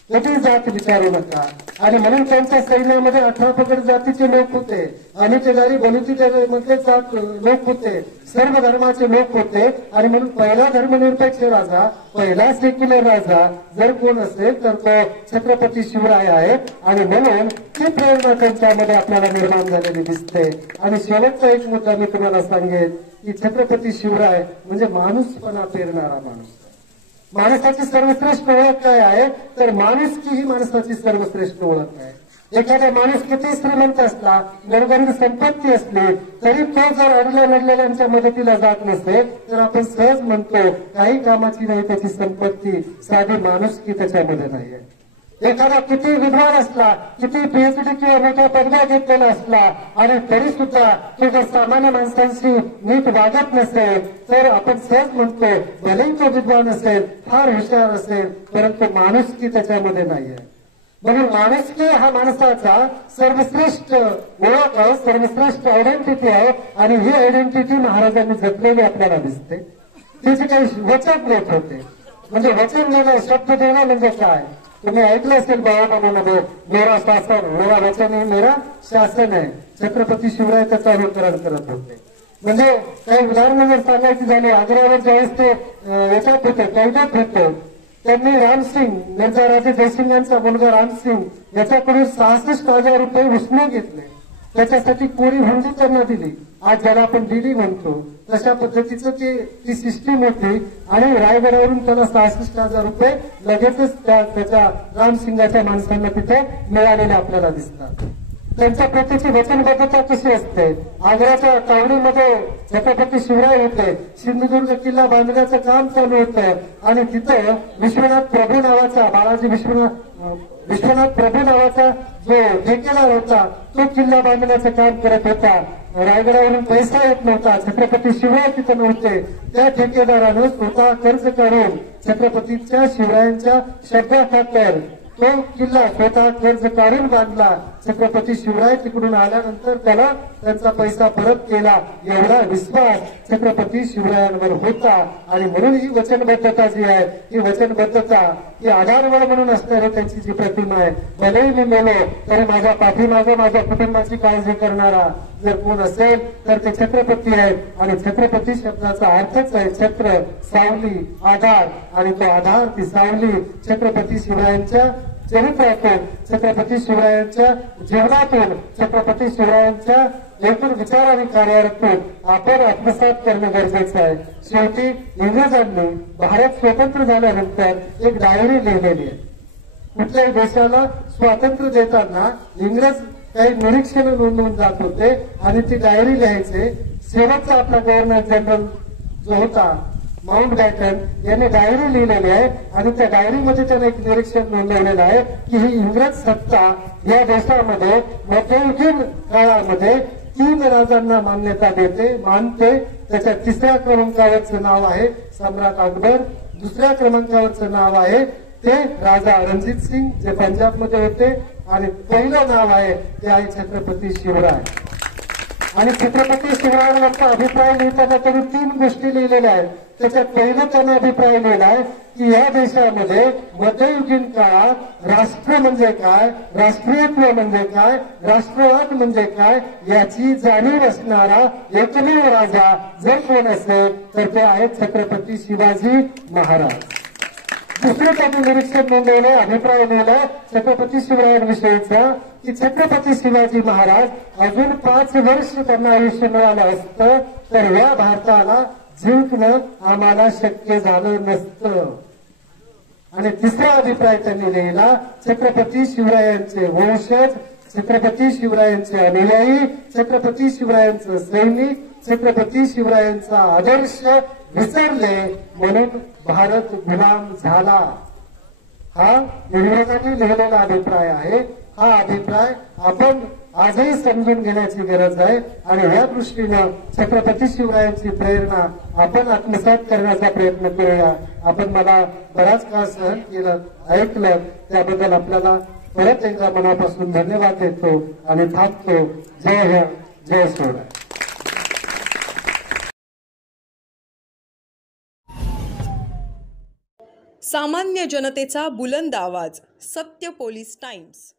कधी जात विचारू नका. आणि म्हणून त्यांच्या सैन्यामध्ये 18 पगड जातीचे लोक होते, अनितेदारी बलुतेदारीमधले लोक होते, सर्व धर्माचे लोक होते. आणि म्हणून पहिला धर्मनिरपेक्ष राजा, पहिला सेक्युलर राजा जर कोण असेल तर तो छत्रपती शिवराय आहे. आणि म्हणून ती प्रेरणा त्यांच्यामध्ये आपल्याला निर्माण झालेली दिसते. आणि शेवटचा एक मुद्दा मी तुम्हाला सांगेन की छत्रपती शिवराय म्हणजे माणूसपणा पेरणारा माणूस. माणसाची सर्वश्रेष्ठ ओळख काय आहे तर माणुसकी ही माणसाची सर्वश्रेष्ठ ओळख आहे. एखादा माणूस किती श्रीमंत असला, गडगडीत संपत्ती असली तरी तो जर अडल्या लढलेल्यांच्या मदतीला जात नसेल तर आपण सहज म्हणतो काही कामाची नाही त्याची संपत्ती, साधी माणुसकी त्याच्यामध्ये नाहीये. एखादा किती विद्वान असला, किती पीएचडी किंवा मोठ्या पदव्या घेतलेला असला आणि तरी सुद्धा तो जर सामान्य माणसांशी नीट वागत नसेल तर आपण सहज म्हणतो भलेही तो विद्वान असेल, फार हुशार असेल, परंतु माणुसकी त्याच्यामध्ये नाहीये. म्हणून माणुसकी हा माणसाचा सर्वश्रेष्ठ ओळख आहे, सर्वश्रेष्ठ आयडेंटिटी आहे. आणि ही आयडेंटिटी महाराजांनी जपलेली आपल्याला दिसते. त्याचे काही वचन देत होते. म्हणजे वचन देणं, शब्द देणं म्हणजे काय तुम्ही ऐकलं असेल बाबामध्ये, मेरा शासन, मेरा वचन हे मेरा शासन आहे. छत्रपती शिवराय त्याचं अनुकरण करत होते. म्हणजे काही उदाहरणं जर सांगायची झाली, आग्र्यावर ज्यावेळेस ते याच्यात होते, कैद्यात होते, त्यांनी रामसिंग, मिर्झा राजे जयसिंगांचा मुलगा रामसिंग याच्याकडून 66,000 रुपये उसने घेतले. त्याच्यासाठी कोरी हुंडी त्यांना दिली. आज ज्याला आपण डीडी म्हणतो तशा पद्धतीचं ती सिस्टीम होती. आणि रायगडावरून त्याला 66,000 रुपये लगेचच त्याच्या रामसिंगाच्या माणसांना तिथे मिळालेले आपल्याला दिसतात. त्यांच्या प्रत्येकी वचनबद्धता कशी असते. आग्र्याच्या तावडीमध्ये छत्रपती शिवराय होते, सिंधुदुर्ग किल्ला बांधण्याचं काम चालू होतं आणि तिथं विश्वनाथ प्रभू नावाचा, बाळाजी विश्वनाथ प्रभू नावाचा जो ठेकेदार होता तो किल्ला बांधण्याचं काम करत होता. रायगडावरून पैसा येत नव्हता, छत्रपती शिवराय तिथं नव्हते. त्या ठेकेदारानं स्वतः कर्ज काढून छत्रपतीच्या शिवरायांच्या शब्दाखातर तो किल्ला स्वतः कर्ज काढून बांधला. छत्रपती शिवराय तिकडून आल्यानंतर त्याला त्यांचा पैसा परत केला. एवढा विश्वास छत्रपती शिवरायांवर होता. आणि म्हणून ही वचनबद्धता जी आहे, ही वचनबद्धता ही आधारबळ म्हणून असणारी त्यांची जी प्रतिमा आहे. भलेही मी मेलो तरी माझ्या पाठीमागे माझ्या कुटुंबाची काळजी करणारा जर कोण असेल तर ते छत्रपती आहेत. आणि छत्रपती शब्दाचा अर्थच आहे छत्र, सावली, आधार. आणि तो आधार, ती सावली छत्रपती शिवरायांच्या चरित्रातून, छत्रपती शिवरायांच्या जीवनातून, छत्रपती शिवरायांच्या एकूण विचार आणि कार्यातून आपण आत्मसात करणं गरजेचं आहे. शेवटी इंग्रजांनी भारत स्वतंत्र झाल्यानंतर एक डायरी लिहिलेली आहे. कुठल्याही देशाला स्वातंत्र्य देताना इंग्रज काही निरीक्षण नोंदवून जात होते आणि ती डायरी लिहायचे. शेवटचा आपला गव्हर्नर जनरल जो होता माउंट बॅटन यांनी डायरी लिहिलेली आहे आणि त्या डायरीमध्ये त्याने एक निरीक्षण नोंदवलेलं आहे की ही इंग्रज सत्ता या देशामध्ये मध्ययुगीन काळामध्ये 3 राजांना मान्यता देते, मानते. त्याच्या 3ऱ्या क्रमांकावरचं नाव आहे सम्राट अकबर, 2ऱ्या क्रमांकावरचं नाव आहे ते राजा रणजित सिंग जे पंजाबमध्ये होते आणि पहिलं नाव आहे ते आहे छत्रपती शिवराय. आणि छत्रपती शिवरायांवरचा अभिप्राय लिहिताना त्यांनी 3 गोष्टी लिहिलेल्या आहेत. त्याच्यात पहिलं त्यांना अभिप्राय लिहिला आहे की या देशामध्ये मध्ययुगीन काळात राष्ट्र म्हणजे काय, राष्ट्रीयत्व म्हणजे काय, राष्ट्रवाद म्हणजे काय याची जाणीव असणारा एकमेव राजा जर कोण असेल तर ते आहेत छत्रपती शिवाजी महाराज. दुसरं त्यांनी निरीक्षण नोंदवलं, अभिप्राय लिहिला छत्रपती शिवरायांविषयीचा की छत्रपती शिवाजी महाराज अजून 5 वर्ष त्यांना आयुष्य मिळालं असतं तर या भारताला जिंकणं आम्हाला शक्य झालं नसतं. आणि तिसरा अभिप्राय त्यांनी लिहिला, छत्रपती शिवरायांचे वंशज, छत्रपती शिवरायांचे अनुयायी, छत्रपती शिवरायांचे सैनिक, छत्रपती शिवरायांचा आदर्श विसरले म्हणून भारत गुलाम झाला. हा इंग्रजांनी लिहिलेला अभिप्राय आहे. हा अभिप्राय आपण आजही समजून घेण्याची गरज आहे आणि या दृष्टीनं छत्रपती शिवरायांची प्रेरणा आपण आत्मसात करण्याचा प्रयत्न करूया. आपण मला बराच काळ सहन केलं, ऐकलं, त्याबद्दल आपल्याला परत एकदा मनापासून धन्यवाद देतो आणि थांबतो. जय हिंद, जय शिवराय. सामान्य जनतेचा बुलंद आवाज, सत्य पोलीस टाइम्स.